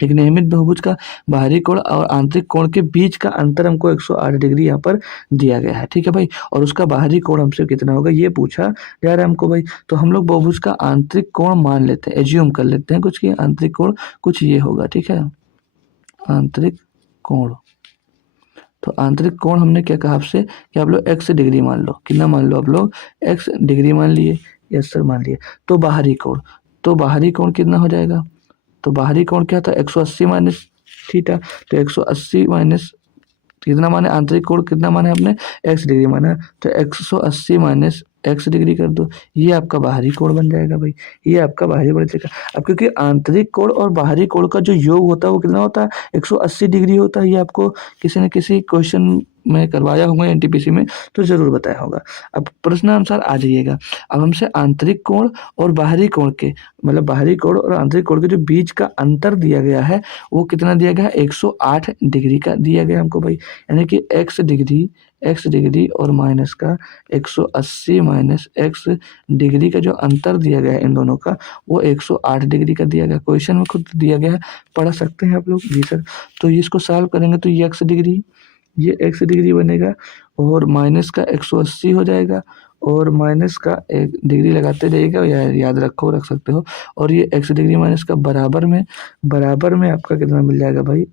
एक नियमित बहुभुज का बाहरी कोण और आंतरिक कोण के बीच का अंतर हमको 108 डिग्री यहाँ पर दिया गया है। ठीक है भाई, और उसका बाहरी कोण हमसे कितना होगा ये पूछा जा रहा है हमको भाई। तो हम लोग बहुभुज का आंतरिक कोण मान लेते हैं, एज्यूम कर लेते हैं कुछ कि आंतरिक कोण कुछ ये होगा। ठीक है, आंतरिक कोण, तो आंतरिक कोण हमने क्या कहा आपसे कि आप लोग x डिग्री मान लो, कितना मान लो आप लोग x डिग्री मान लिए, यस सर मान लिए। तो बाहरी कोण कितना हो जाएगा, तो बाहरी कोण क्या था 180 माइनस थीटा, तो 180 माइनस कितना माने, आंतरिक कोण कितना माने आपने x डिग्री माना, तो 180 माइनस x डिग्री कर दो, ये आपका बाहरी कोण बन जाएगा भाई, ये आपका बाहरी बन जाएगा। अब क्योंकि आंतरिक कोण और बाहरी कोण का जो योग होता है वो कितना होता है 180 डिग्री होता है, ये आपको किसी न किसी क्वेश्चन में करवाया होगा एनटीपीसी में तो जरूर बताया होगा। अब प्रश्न अनुसार आ जाइएगा। अब हमसे आंतरिक कोण और बाहरी कोण के, मतलब बाहरी कोण और आंतरिक कोण के जो बीच का अंतर दिया गया है वो कितना दिया गया है 108 डिग्री का दिया गया हमको भाई, यानी कि x x डिग्री और माइनस का 180 माइनस x डिग्री का जो अंतर दिया गया है इन दोनों का वो 108 डिग्री का दिया गया। क्वेश्चन में खुद दिया गया है, पढ़ सकते हैं आप लोग। जी सर। तो इसको सॉल्व करेंगे तो ये x डिग्री बनेगा और माइनस का 180 हो जाएगा और माइनस का 1 डिग्री लगाते जाइएगा, या याद रखो, रख सकते हो। और ये x डिग्री माइनस का बराबर में आपका कितना मिल जाएगा भाई,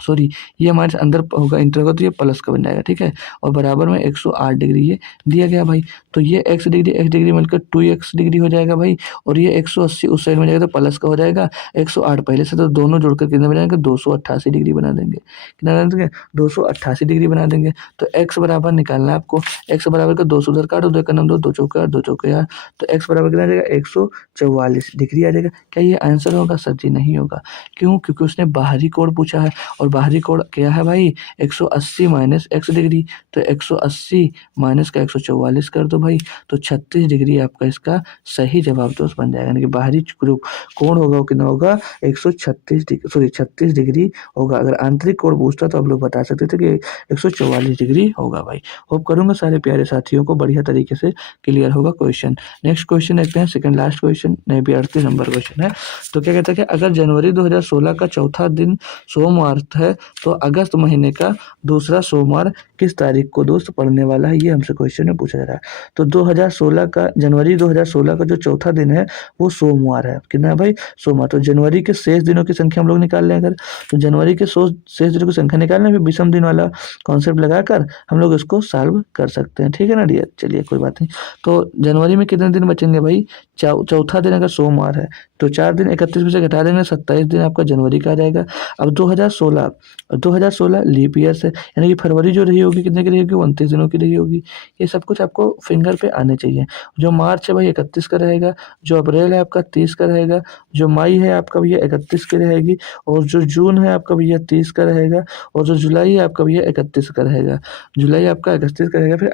सॉरी, ये हमारे अंदर होगा इंटर होगा तो ये प्लस का बन जाएगा, ठीक है। और बराबर में 108 डिग्री ये दिया गया भाई। तो ये x डिग्री मिलकर 2x डिग्री हो जाएगा भाई। और ये 180 उस साइड में जाएगा तो प्लस का हो जाएगा, 108 पहले से, तो दोनों जोड़कर कितना बना देंगे, 288 डिग्री बना देंगे। कितना बना देंगे, 288 डिग्री बना देंगे। तो x बराबर निकालना है आपको। x बराबर का 200 उधर काटो, 2 का नाम 2 चौके 8, 2 चौके 8, तो x बराबर कितना आ जाएगा, 144 डिग्री आ जाएगा। क्या ये आंसर होगा सर? जी नहीं होगा। क्यों? क्योंकि उसने बाहरी कोण पूछा है और बाहरी कोण क्या है भाई, 180 माइनस x डिग्री। तो 180 माइनस का 144 कर दो भाई, तो 36 डिग्री आपका इसका सही जवाब दोस्त बन जाएगा। यानी कि बाहरी कोण होगा वो कितना होगा, 36 डिग्री होगा। अगर आंतरिक कोण पूछता तो आप लोग बता सकते थे कि 144 डिग्री होगा भाई। होप करूंगा सारे प्यारे साथियों को बढ़िया तरीके से क्लियर होगा क्वेश्चन। नेक्स्ट क्वेश्चन देखते हैं, सेकंड लास्ट क्वेश्चन, नहीं भी 38 नंबर क्वेश्चन है। तो क्या कहता है कि अगर जनवरी 2016 का चौथा दिन सोमवार है तो अगस्त महीने का दूसरा सोमवार किस तारीख को दोस्त पड़ने वाला है, ये हमसे क्वेश्चन में पूछा जा रहा है। तो 2016 का जनवरी 2016 का जो चौथा दिन है वो सोमवार है। कितना है भाई, सोमवार। तो जनवरी के शेष दिनों की संख्या हम लोग निकाल लें। अगर तो जनवरी के शेष दिनों की संख्या निकालने फिर विषम दिन वाला कॉन्सेप्ट लगाकर हम लोग इसको सॉल्व कर सकते हैं, ठीक है ना डियर। चलिए कोई बात नहीं। तो जनवरी में कितने दिन बचेंगे भाई, चौथा दिन अगर सोमवार है तो 4 दिन 31 में से घटा देंगे, 27 दिन आपका जनवरी का आ जाएगा। अब 2016 लीप ईयर से, यानी कि फरवरी जो रही होगी कितने की रही होगी, 29 दिनों की रही होगी। ये सब कुछ आपको फिंगर पे आने चाहिए। जो मार्च है भाई 31 का रहेगा, जो अप्रैल है आपका 30 का रहेगा, जो मई है आपका भैया 31 की रहेगी, और जो जून है आपका भैया 30 का रहेगा, और जो जुलाई है आपका भैया 31 का रहेगा। जुलाई आपका 31 का रहेगा। फिर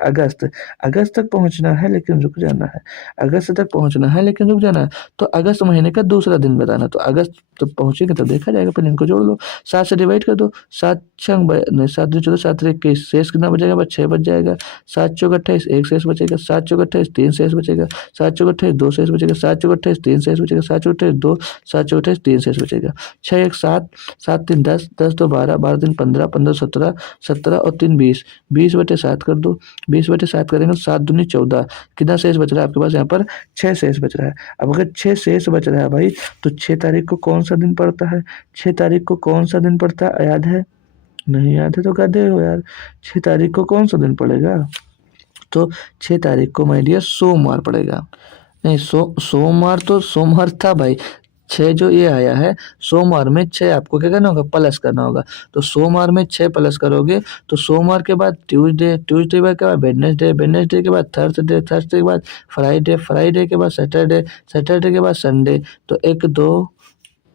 अगस्त तक पहुंचना है लेकिन रुक जाना है, अगस्त तक पहुंचना है लेकिन रुक जाना है। तो अगस्त महीने का दूसरा दिन बताना। तो अगस्त तो पहुंचेंगे तो देखा जाएगा, पहले इनको जोड़ लो, 7 से डिवाइड कर दो, 7 छंग नहीं 7 दूनी 14, 7 21, शेष कितना बचेगा, बस 6 बच जाएगा। 7 चौक 28, 1 शेष बचेगा। 7 चौक 28, 3 शेष बचेगा। 7 चौक 28, 2 शेष बचेगा। 7 चौक 28, 3 शेष बचेगा। 7 चौक 28, 2, 7 चौक 28, 3 शेष बचेगा। 6 1 7, 7 3 10, 10 2 12, 12 3 15, 15 17, 17 और 3 20, 20/7 कर दो, 20/7 करेंगे तो 7 दूनी 14, कितना शेष बच रहा है आपके पास, यहाँ पर 6 शेष बच रहा है। अब अगर 6 शेष बच रहा है भाई तो 6 तारीख को कौन सा दिन पड़ता है, 6 तारीख को कौन सा दिन पड़ता है, याद है? नहीं याद है तो गधे हो यार। 6 तारीख को कौन सा दिन पड़ेगा, तो 6 तारीख को माय डियर सोमवार पड़ेगा। नहीं सोमवार तो सोमवार था भाई, 6 जो ये आया है सोमवार में 6 आपको क्या करना होगा, प्लस करना होगा। तो सोमवार में 6 प्लस करोगे तो सोमवार के बाद ट्यूसडे के बाद वेडनेसडे के बाद थर्सडे के बाद फ्राइडे के बाद सैटरडे के बाद संडे। तो 1 2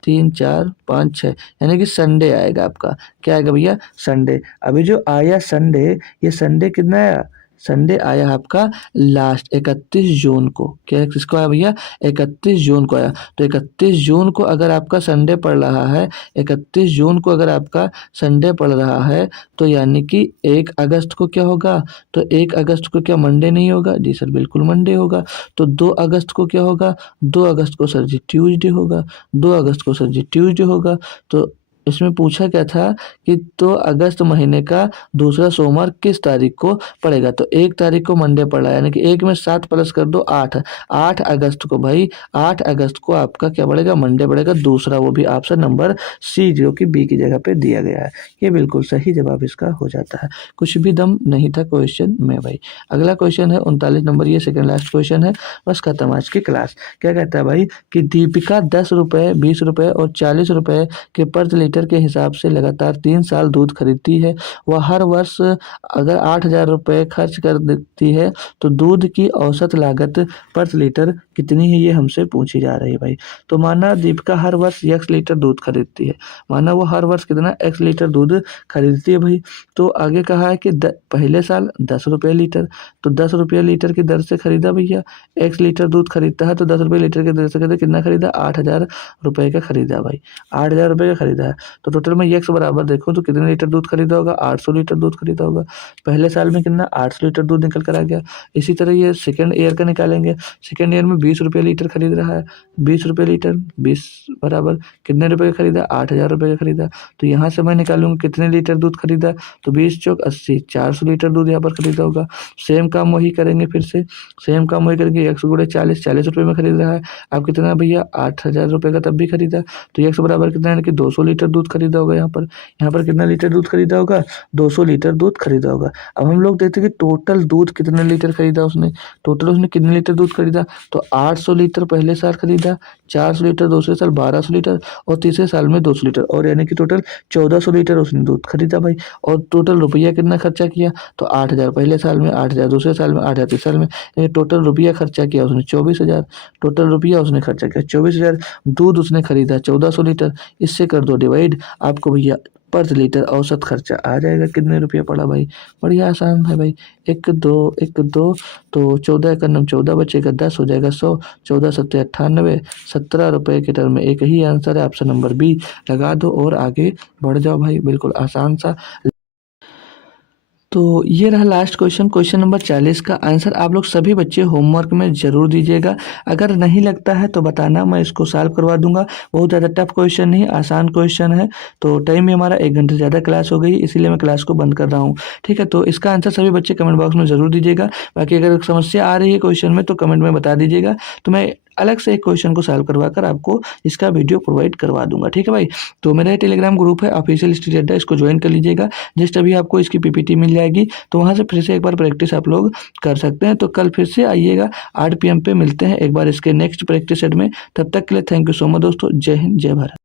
3 4 5 6, यानी कि संडे आएगा आपका। क्या आएगा भैया, संडे। अभी जो आया संडे, ये संडे कितना आया, संडे आया आपका लास्ट 31 जून को। क्या किसको आया भैया, 31 जून को आया। तो 31 जून को अगर आपका संडे पड़ रहा है, 31 जून को अगर आपका संडे पड़ रहा है तो यानी कि 1 अगस्त को क्या होगा, तो 1 अगस्त को क्या मंडे नहीं होगा, जी सर बिल्कुल मंडे होगा। तो 2 अगस्त को क्या होगा, 2 अगस्त को सर जी ट्यूसडे होगा, 2 अगस्त को सर जी ट्यूसडे होगा। तो इसमें पूछा क्या था कि तो अगस्त महीने का दूसरा सोमवार किस तारीख को पड़ेगा। तो 1 तारीख को मंडे पड़ रहा है, यानी कि 1 में 7 प्लस कर दो 8, 8 अगस्त को भाई, 8 अगस्त को आपका क्या पड़ेगा, मंडे पड़ेगा दूसरा, वो भी ऑप्शन नंबर सी जो कि बी की जगह पे दिया गया है। ये बिल्कुल सही जवाब इसका हो जाता है, कुछ भी दम नहीं था क्वेश्चन में भाई। अगला क्वेश्चन है 39 नंबर, ये सेकंड लास्ट क्वेश्चन है, बस खत्म आज की क्लास। क्या कहता है भाई कि दीपिका 10 रुपये, 20 रुपये और 40 रुपये के प्रति लीटर के हिसाब से लगातार 3 साल दूध खरीदती है। वह हर वर्ष अगर 8,000 रुपये खर्च कर देती है तो दूध की औसत लागत प्रति लीटर कितनी है, ये हमसे पूछी जा रही है भाई। तो माना दीपिका हर वर्ष x लीटर दूध खरीदती है, माना वो हर वर्ष कितना x लीटर दूध खरीदती है भाई। तो आगे कहा है कि पहले साल 10 रुपये लीटर, तो 10 रुपये लीटर की दर से खरीदा भैया, x लीटर दूध खरीदता है तो 10 रुपये लीटर की दर से खरीदा, कितना खरीदा, 8,000 रुपये का खरीदा भाई, 8,000 रुपये का खरीदा है। तो टोटल में x बराबर देखूँ तो कितने लीटर दूध खरीदा होगा, 800 लीटर दूध खरीदा होगा। पहले साल में कितना 800 लीटर दूध निकल कर आ गया। इसी तरह ये सेकेंड ईयर का निकालेंगे, सेकेंड ईयर में 20 रुपये लीटर खरीद रहा है, 20 रुपये लीटर, 20 बराबर कितने रुपये का खरीदा, 8,000 रुपये का खरीदा। तो यहाँ से मैं निकालूंगा कितने लीटर दूध खरीदा, तो 20 चौक 80, 400 लीटर दूध यहाँ पर खरीदा होगा। सेम काम वही करेंगे, फिर से सेम काम वही करेंगे, 100 गुणे 40, 40 रुपये में खरीद रहा है। अब कितना भैया 8,000 रुपये का तब भी खरीदा, तो x बराबर कितना है कि 200 लीटर दूध खरीदा होगा। यहाँ पर कितना लीटर दूध खरीदा होगा, 200 लीटर दूध खरीदा होगा। अब हम लोग देखते हैं कि टोटल दूध कितने लीटर खरीदा उसने, टोटल उसने कितने लीटर दूध खरीदा, तो 800 लीटर पहले साल खरीदा, 400 लीटर दूसरे साल, 1200 लीटर और तीसरे साल में 200 लीटर, और यानी कि टोटल 1400 लीटर उसने दूध खरीदा भाई। और टोटल रुपया कितना खर्चा किया, तो 8,000 पहले साल में, 8,000 दूसरे साल में, 8,000 तीसरे साल में, यानी टोटल रुपया खर्चा किया उसने 24,000। टोटल रुपया उसने खर्चा किया 24,000। दूध उसने खरीदा 1400 लीटर, इससे कर दो डिवाइड, आपको भैया पर लीटर औसत खर्चा आ जाएगा कितने रुपया पड़ा भाई। बढ़िया आसान है भाई, 1 2 1 2, तो 14 का नम 14 बचेगा, 10 हो जाएगा 100, 14 सत्ते 98, 17 रुपये के टर्म में एक ही आंसर है, ऑप्शन नंबर बी लगा दो और आगे बढ़ जाओ भाई। बिल्कुल आसान सा। तो ये रहा लास्ट क्वेश्चन, क्वेश्चन नंबर 40 का आंसर आप लोग सभी बच्चे होमवर्क में ज़रूर दीजिएगा। अगर नहीं लगता है तो बताना, मैं इसको सॉल्व करवा दूंगा। बहुत ज़्यादा टफ क्वेश्चन नहीं, आसान क्वेश्चन है। तो टाइम में हमारा 1 घंटे से ज़्यादा क्लास हो गई, इसीलिए मैं क्लास को बंद कर रहा हूँ। ठीक है, तो इसका आंसर सभी बच्चे कमेंट बॉक्स में ज़रूर दीजिएगा। बाकी अगर समस्या आ रही है क्वेश्चन में तो कमेंट में बता दीजिएगा, तो मैं अलग से एक क्वेश्चन को सॉल्व करवा कर आपको इसका वीडियो प्रोवाइड करवा दूंगा। ठीक है भाई, तो मेरा टेलीग्राम ग्रुप है ऑफिशियल स्टडी अड्डा, इसको ज्वाइन कर लीजिएगा। जस्ट अभी आपको इसकी पीपीटी मिल जाएगी, तो वहाँ से फिर से एक बार प्रैक्टिस आप लोग कर सकते हैं। तो कल फिर से आइएगा, 8 PM पे मिलते हैं एक बार इसके नेक्स्ट प्रैक्टिस सेट में। तब तक के लिए थैंक यू सो मच दोस्तों। जय हिंद, जय भारत।